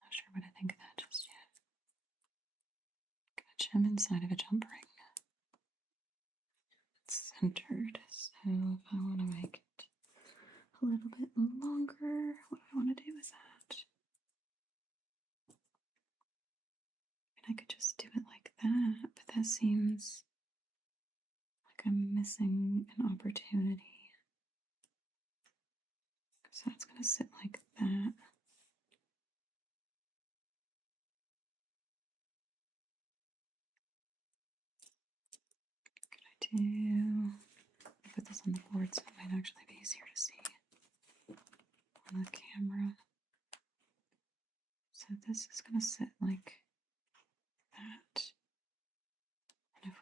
Not sure what I think of that just yet. Got a gem inside of a jump ring. It's centered, so if I want to make it a little bit longer, what do I want to do with that? I mean, I could just do it like that, but that seems like I'm missing an opportunity. So that's going to sit like that. Could I do... put this on the board so it might actually be easier to see on the camera. So this is going to sit like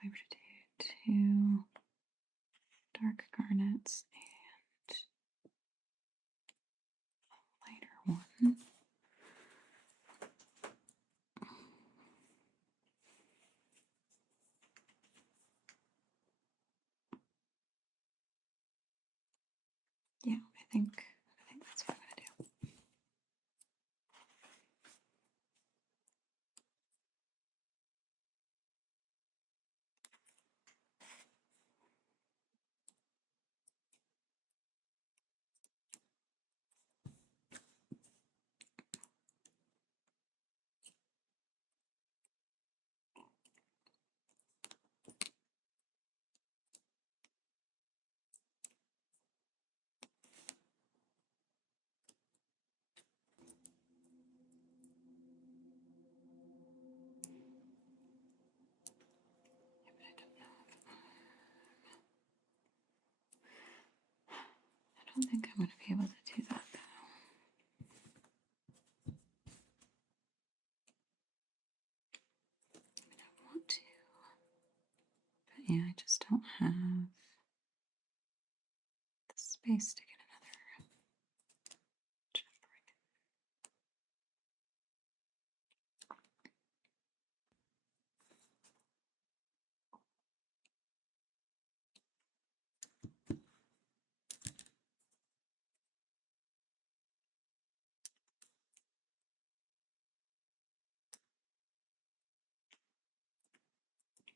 flavor to do? Two dark garnets and a lighter one. Yeah, I think that's what I'm gonna do. Yeah, but I don't know I don't think I'm gonna be able to do that though. I don't want to. But yeah, I just don't have the space to get another jumper.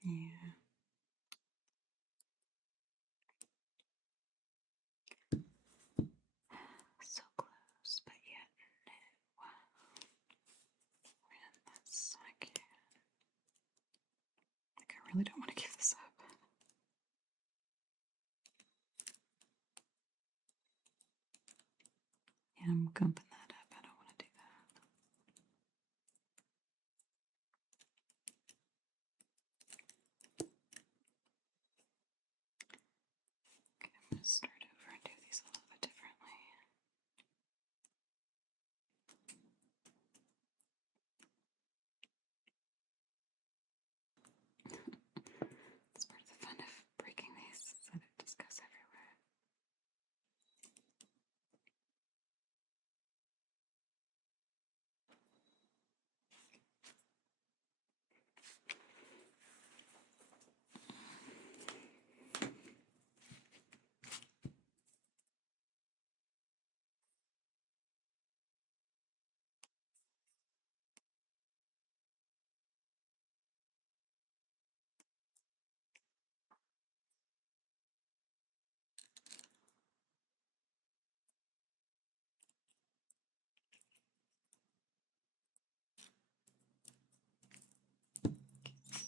Yeah. So close, but yet no. Man, that's I can't. Like I really don't want to give this up. Yeah, I'm gumping that up. I don't want to do that. Okay, I'm gonna start over and do these a little bit differently. It's part of the fun of breaking these so that it just goes everywhere.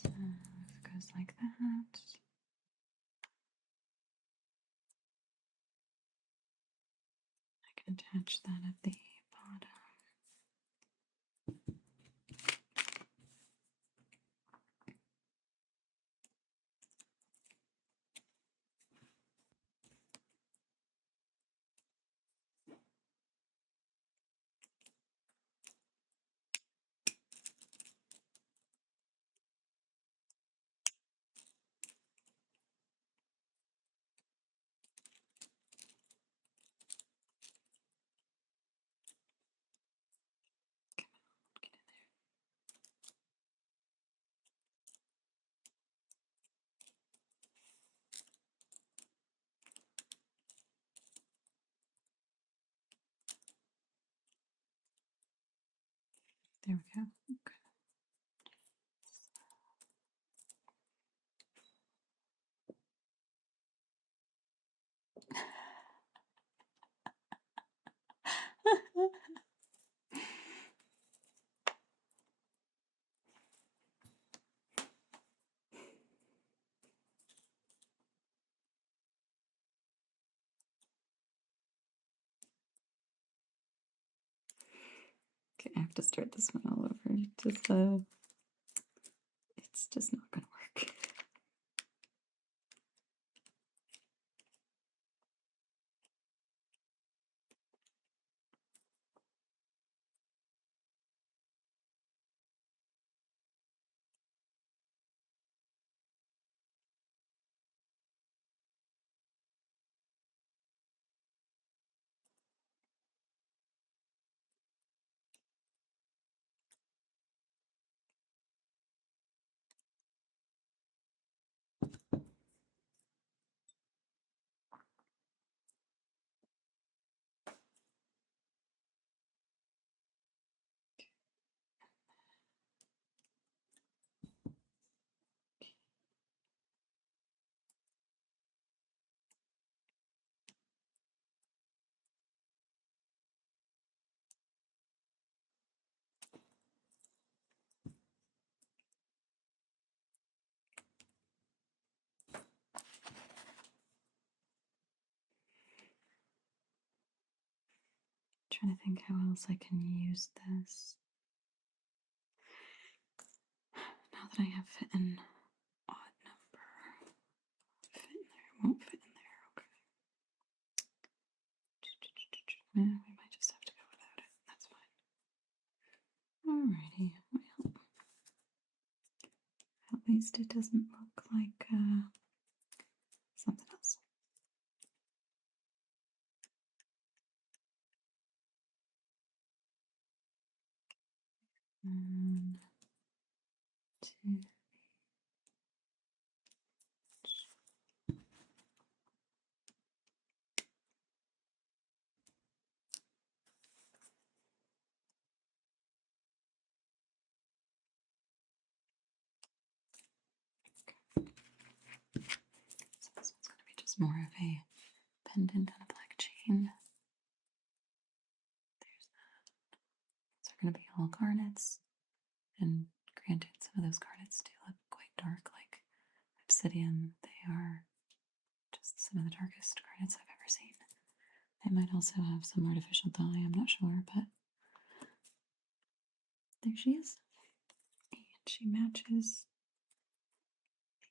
So if it goes like that. I can attach that at the bottom. Get in there. There we go. Okay. Okay, I have to start this one all over. It's just not gonna work. trying to think how else I can use this. Now that I have fit an odd number, fit in there, won't fit in there. Okay. We might just have to go without it. That's fine. Alrighty. Well, at least it doesn't look like something else. One, two. So this one's going to be just more of a pendant and a black chain. There's that. These are going to be all garnets. And granted, some of those garnets do look quite dark, like obsidian. They are just some of the darkest garnets I've ever seen. They might also have some artificial dye, I'm not sure, but there she is. And she matches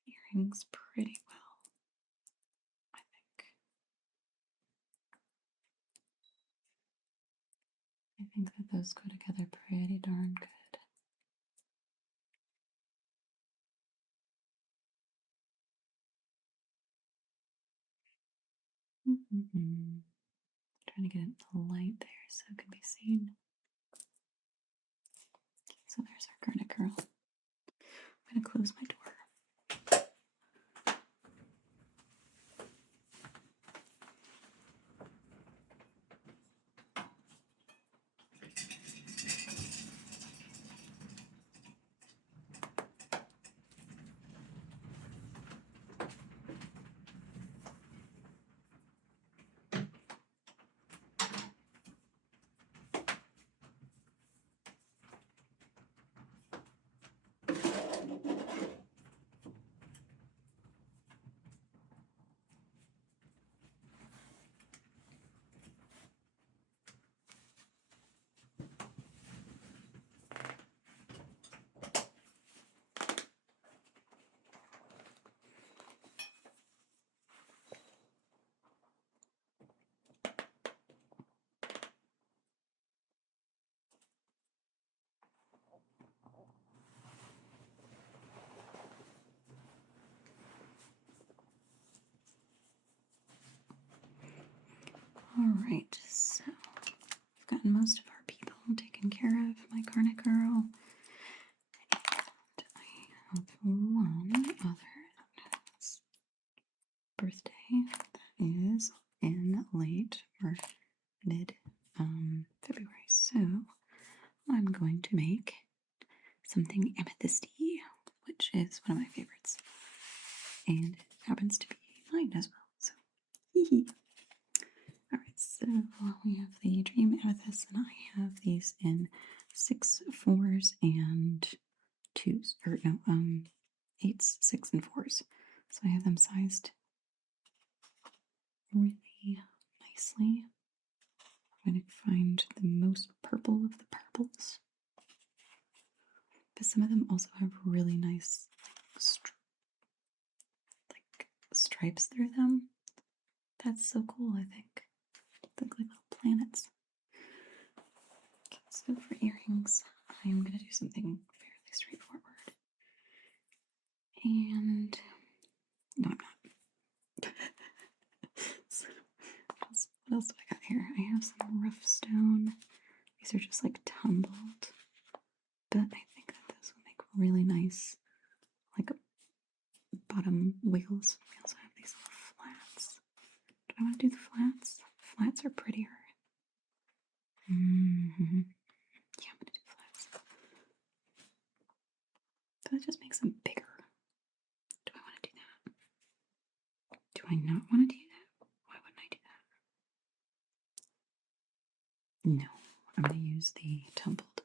the earrings pretty well, I think. I think that those go together pretty darn good. Trying to get the light there so it can be seen. So there's our garnet girl. I'm going to close my door. Alright, so I've gotten most of our people taken care of. My garnet girl. And I have one other birthday that is in late or mid February. So I'm going to make something amethysty, which is one of my favorites. And it happens to be mine as well. So Alright, so we have the Dream Amethyst, and I have these in 6, 4s, and 2s. Or no, 8s, 6, and 4s. So I have them sized really nicely. I'm going to find the most purple of the purples. But some of them also have really nice stripes through them. That's so cool, I think. They look like little planets. Okay, so for earrings, I'm going to do something fairly straightforward. And no, I'm not. So, what else do I got here? I have some rough stone. These are just like tumbled, but I think that those will make really nice, like bottom wheels. We also have these little flats. Do I want to do the flats? Flats are prettier. Yeah, I'm gonna do flats. But that just makes them bigger. Do I want to do that? Do I not want to do that? Why wouldn't I do that? No, I'm going to use the tumbled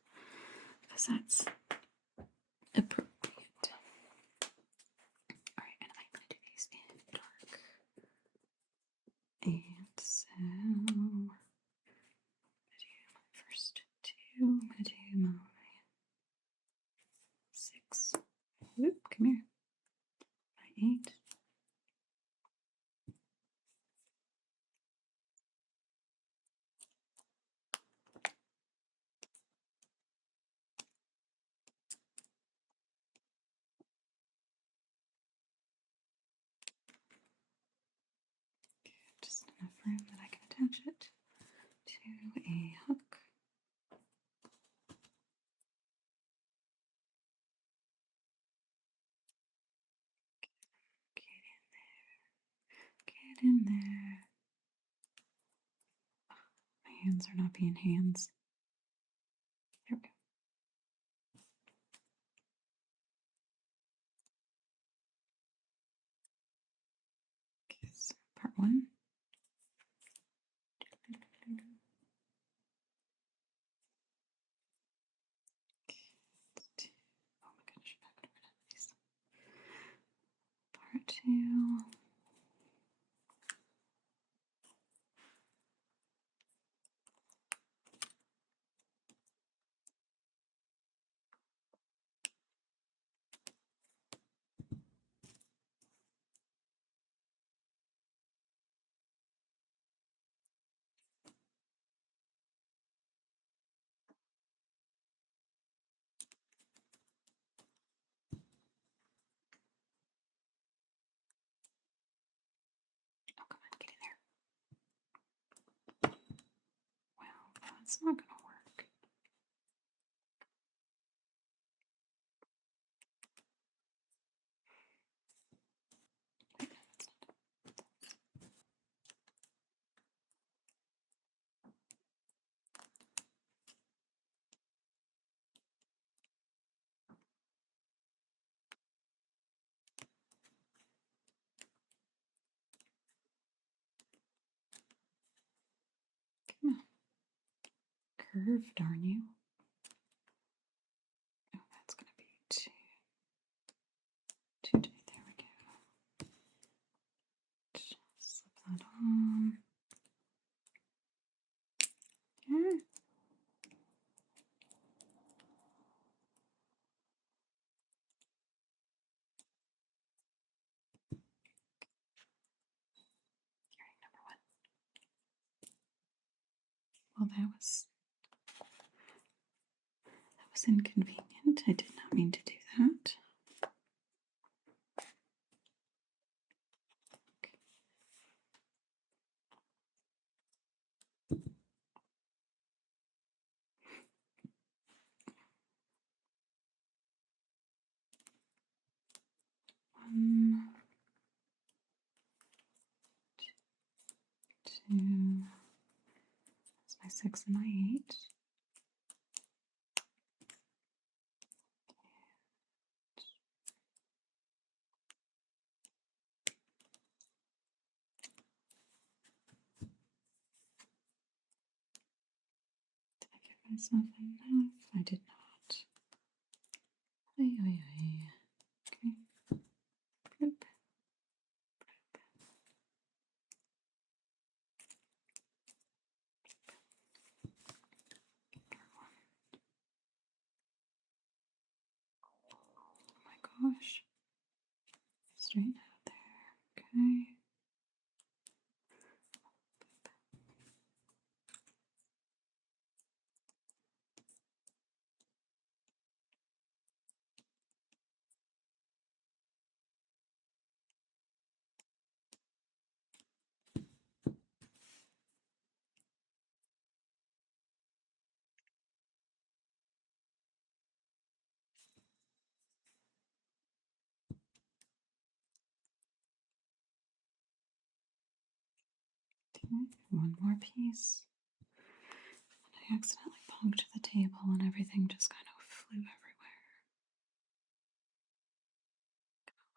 because that's appropriate. Alright, and I'm going to do these in dark. And so I'm going to do I'm gonna do my 6. Whoop, come here. My 8. Just enough room that I can attach it to a hook. Get in there. My hands are not being hands. There we go. Okay, so part 1. Oh my gosh, I'm not gonna rid of these. Part 2. Oh, come on, get in there. Well, that's not gonna work. Come on. Curve, darn you. Oh, that's gonna be too tight. There we go. Just slip that on. Yeah. Earring number 1. Well, that was inconvenient. I did not mean to do that. One, 2. That's my 6 and my 8. Did I give myself enough? I did not. Ay, ay, ay. Okay. Bloop. Oh my gosh. Straighten out there. Okay. Okay. One more piece. I accidentally bumped the table and everything just kind of flew everywhere.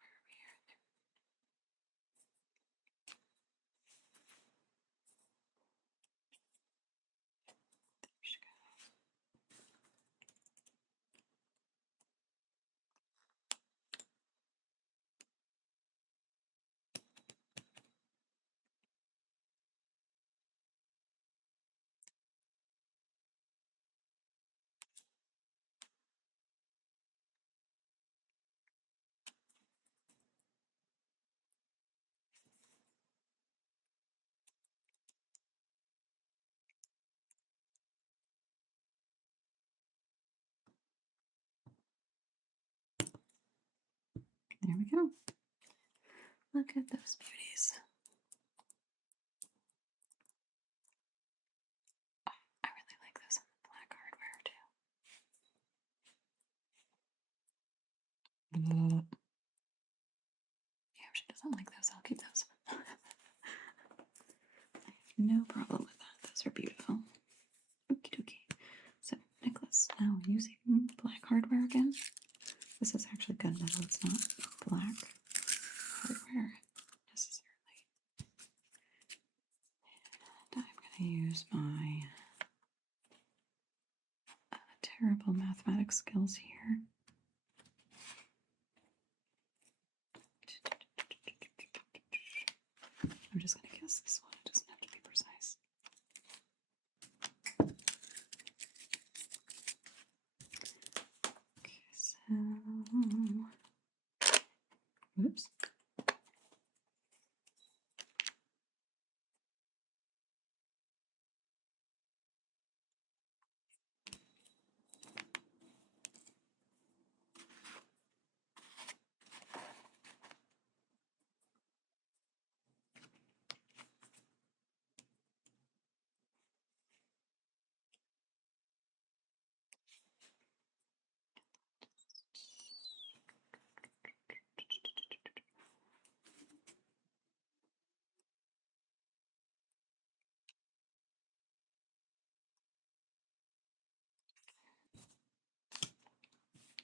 Where are we here? There she goes. go. Look at those beauties. Oh, I really like those on the black hardware too. Yeah, if she doesn't like those, I'll keep those. I have no problem with that. Those are beautiful. Okie dokie. So, necklace. Now using black hardware again. This is actually gunmetal. It's not black hardware necessarily. And I'm going to use my terrible mathematics skills here. I'm just going to guess this one. It doesn't have to be precise. Okay, so... Oops.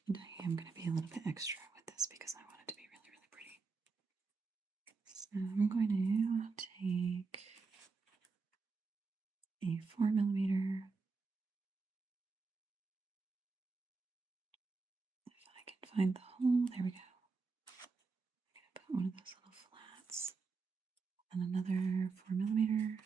And I am going to be a little bit extra with this because I want it to be really, really pretty. So I'm going to take a 4mm. If I can find the hole, there we go. I'm going to put one of those little flats and another 4mm.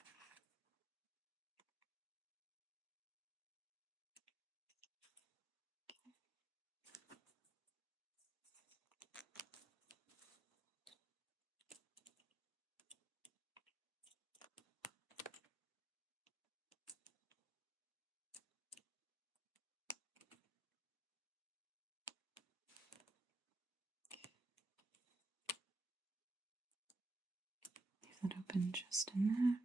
Leave that open just enough.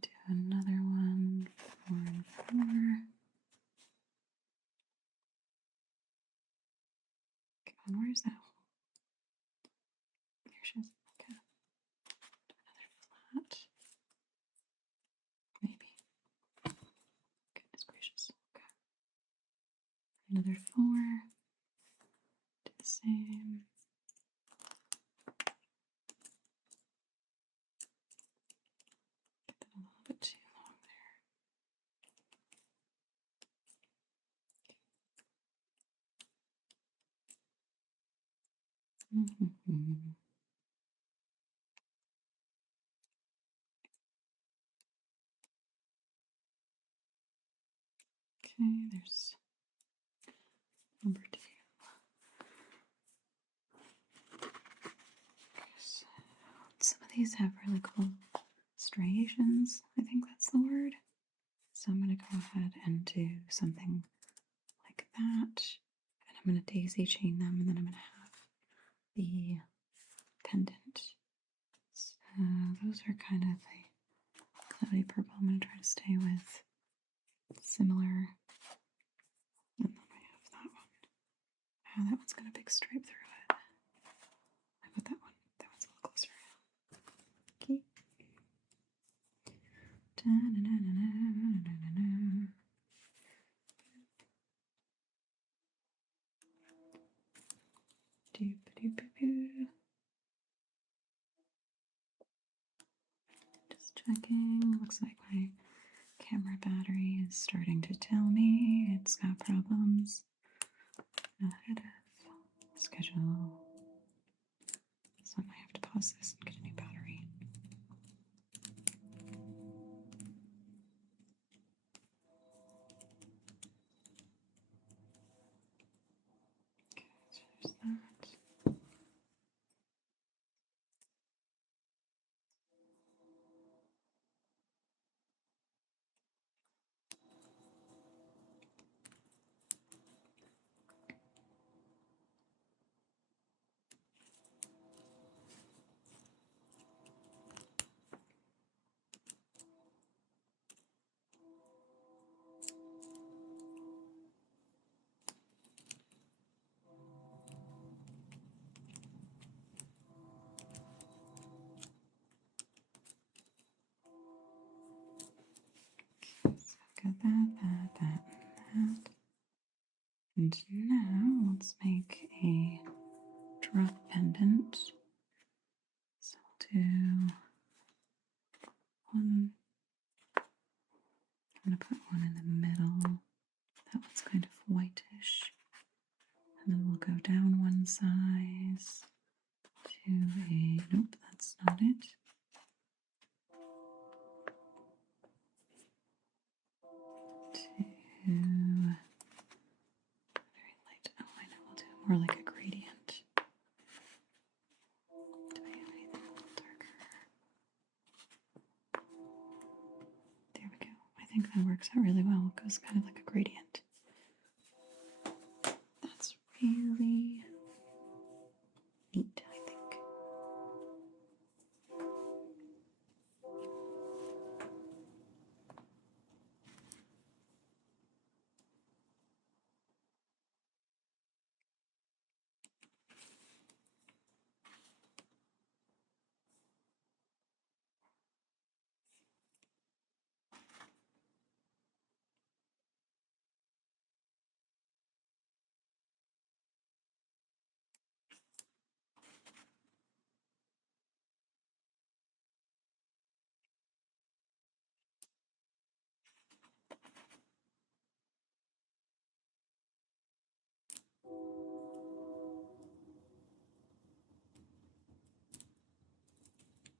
Do another one, 4 and 4. Come on, where's that hole? There she is. Okay. Do another flat. Maybe. Goodness gracious. Okay. Another 4. Do the same. Get that a little bit too long there. Okay, there's number 2. So, some of these have really cool striations. I think that's the word. So I'm going to go ahead and do something like that. And I'm going to daisy chain them, and then I'm going to have the pendant. So those are kind of the cloudy purple. I'm going to try to stay with similar. And then I have that one. Oh, that one's got a big stripe through it. How about that one? That one's a little closer. Okay. Just checking. Looks like my camera battery is starting to tell me it's got problems. Ahead of schedule. So I might have to pause this and get a new battery. Okay, so there's that. And now let's make a drop pendant. So we'll do one. I'm going to put one in the middle. That one's kind of whitish. And then we'll go down one size to a, nope, that's not it. To very light, oh I know, we'll do more like a gradient. Do I have anything a little darker? There we go. I think that works out really well. It goes kind of like a gradient. That's really neat, I think.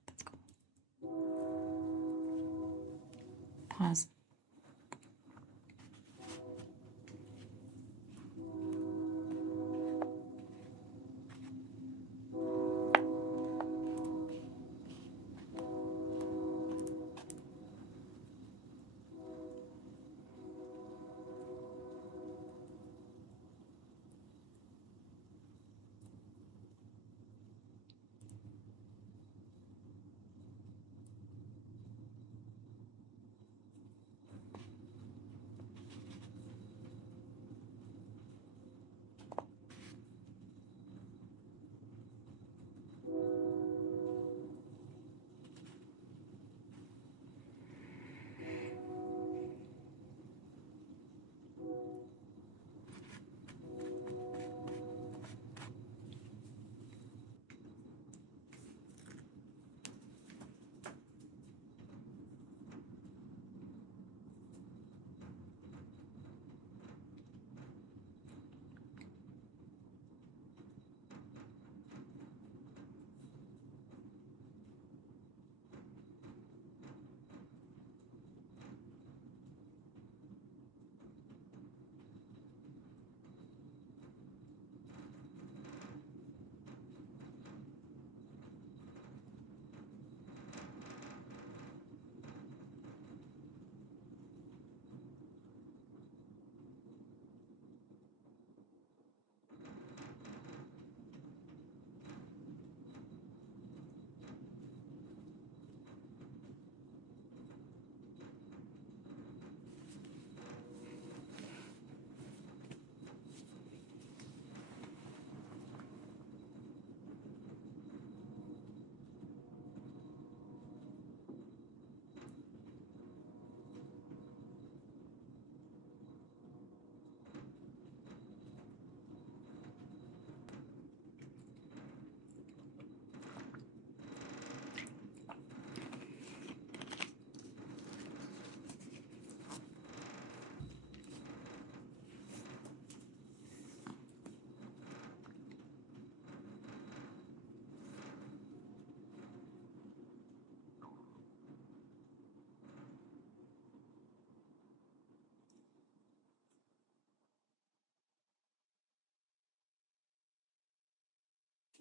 That's cool. Pause.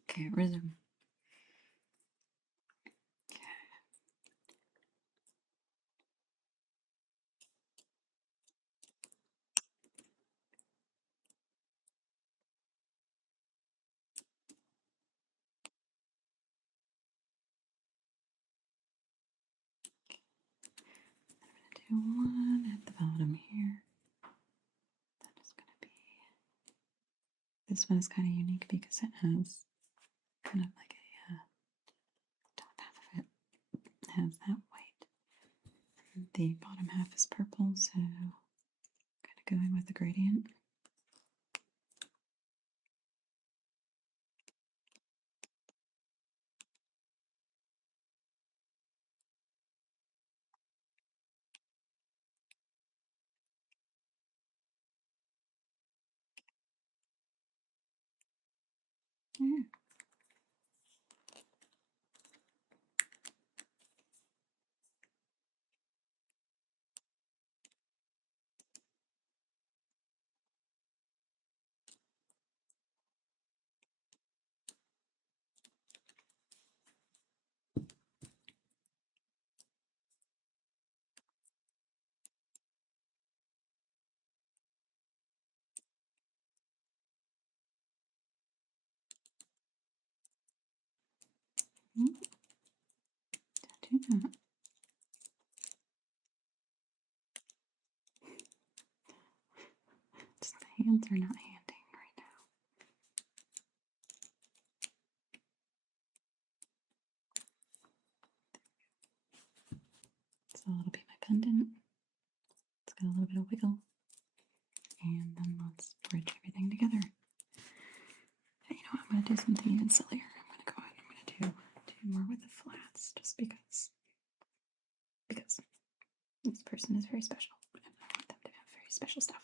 Okay, resume. Do one at the bottom here. That is going to be. This one is kind of unique because it has kind of like a top half of it has that white. And the bottom half is purple, so kind of going with the gradient. Yeah. Mm, do that. Just the hands are not handing right now. So it'll be my pendant. It's got a little bit of wiggle. And then let's bridge everything together. Hey, you know what? I'm going to do something even sillier. I'm going to go ahead and I'm going to do more with the flats just because this person is very special. And I want them to have very special stuff.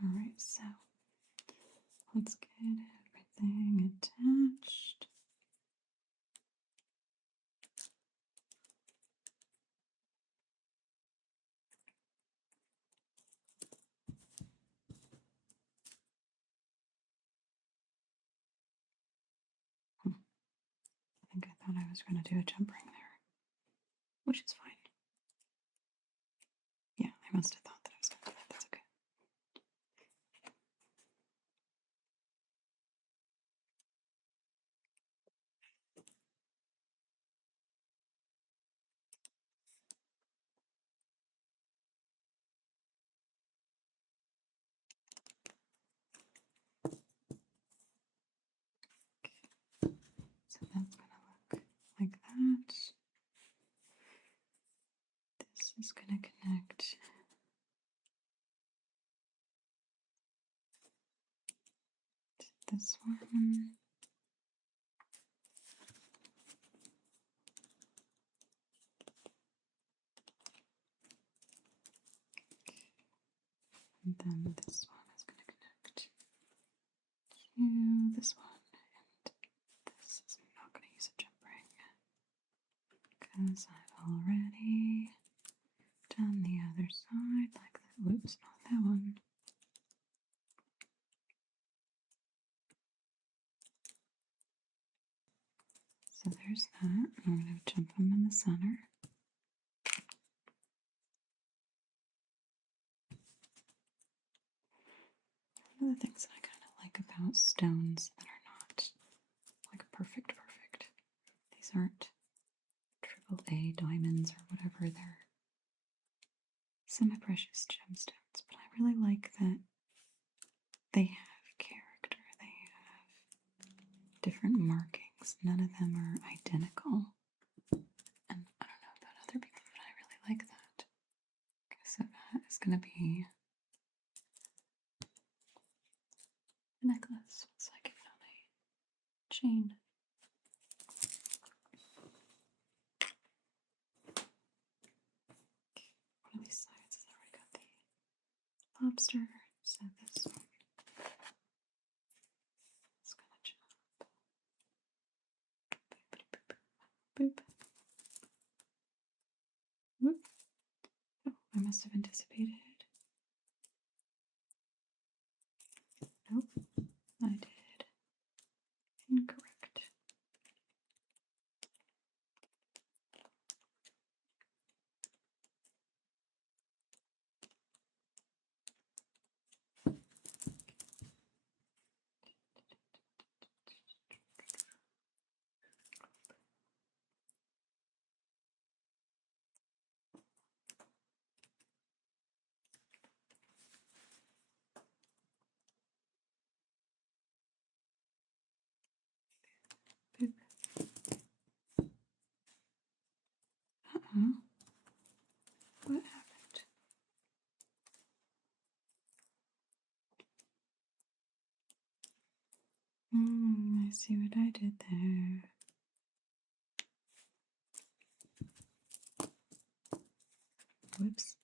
Alright, so let's get everything attached. I think I thought I was going to do a jump ring there, which is fine. Yeah, I must have thought that I was going to do that. That's okay. So that's going to look like that. This is going to connect to this one. And then this one is going to connect to this one. And this is not going to use a jump ring because I've already done the other side like that. Whoops, not that one. So there's that. I'm going to jump them in the center. One of the things that I kind of like about stones that are not like perfect, these aren't triple A diamonds or whatever, they're semi-precious gemstones, but I really like that they have character, they have different markings, none of them are identical. And I don't know about other people, but I really like that. Okay, so that is going to be a necklace. It's like it on a chain. One of these sides has already got the lobster, so this one is going to jump. Boop. Whoop. Oh, I must have anticipated. Nope, I did incorrect. I see what I did there. Whoops.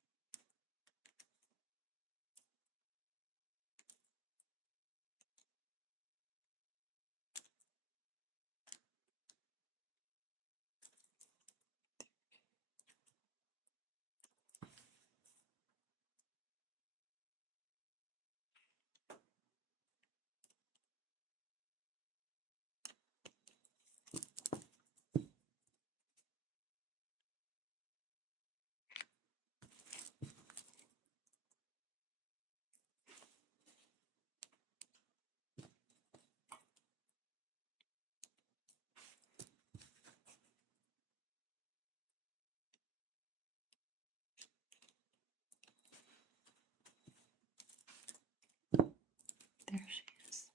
There she is.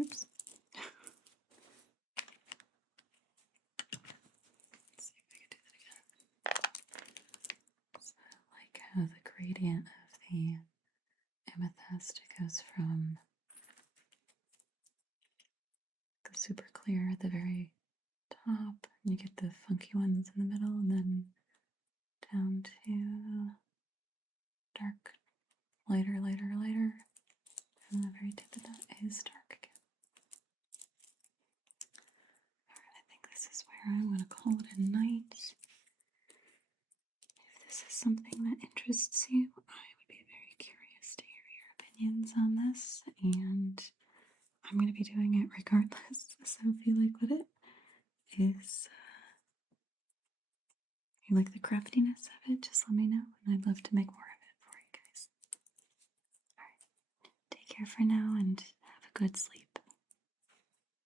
Oops. Let's see if I can do that again. So I like how the gradient of the amethyst goes from the super clear at the very top, and you get the funky ones in the middle, and then down to dark, lighter, lighter, lighter, and the very tip of that is dark again. Alright, I think this is where I'm going to call it a night. If this is something that interests you, I would be very curious to hear your opinions on this, and I'm going to be doing it regardless. So if you like what it is, you like the craftiness of it, just let me know, and I'd love to make more of it for you guys. Alright, take care for now, and have a good sleep.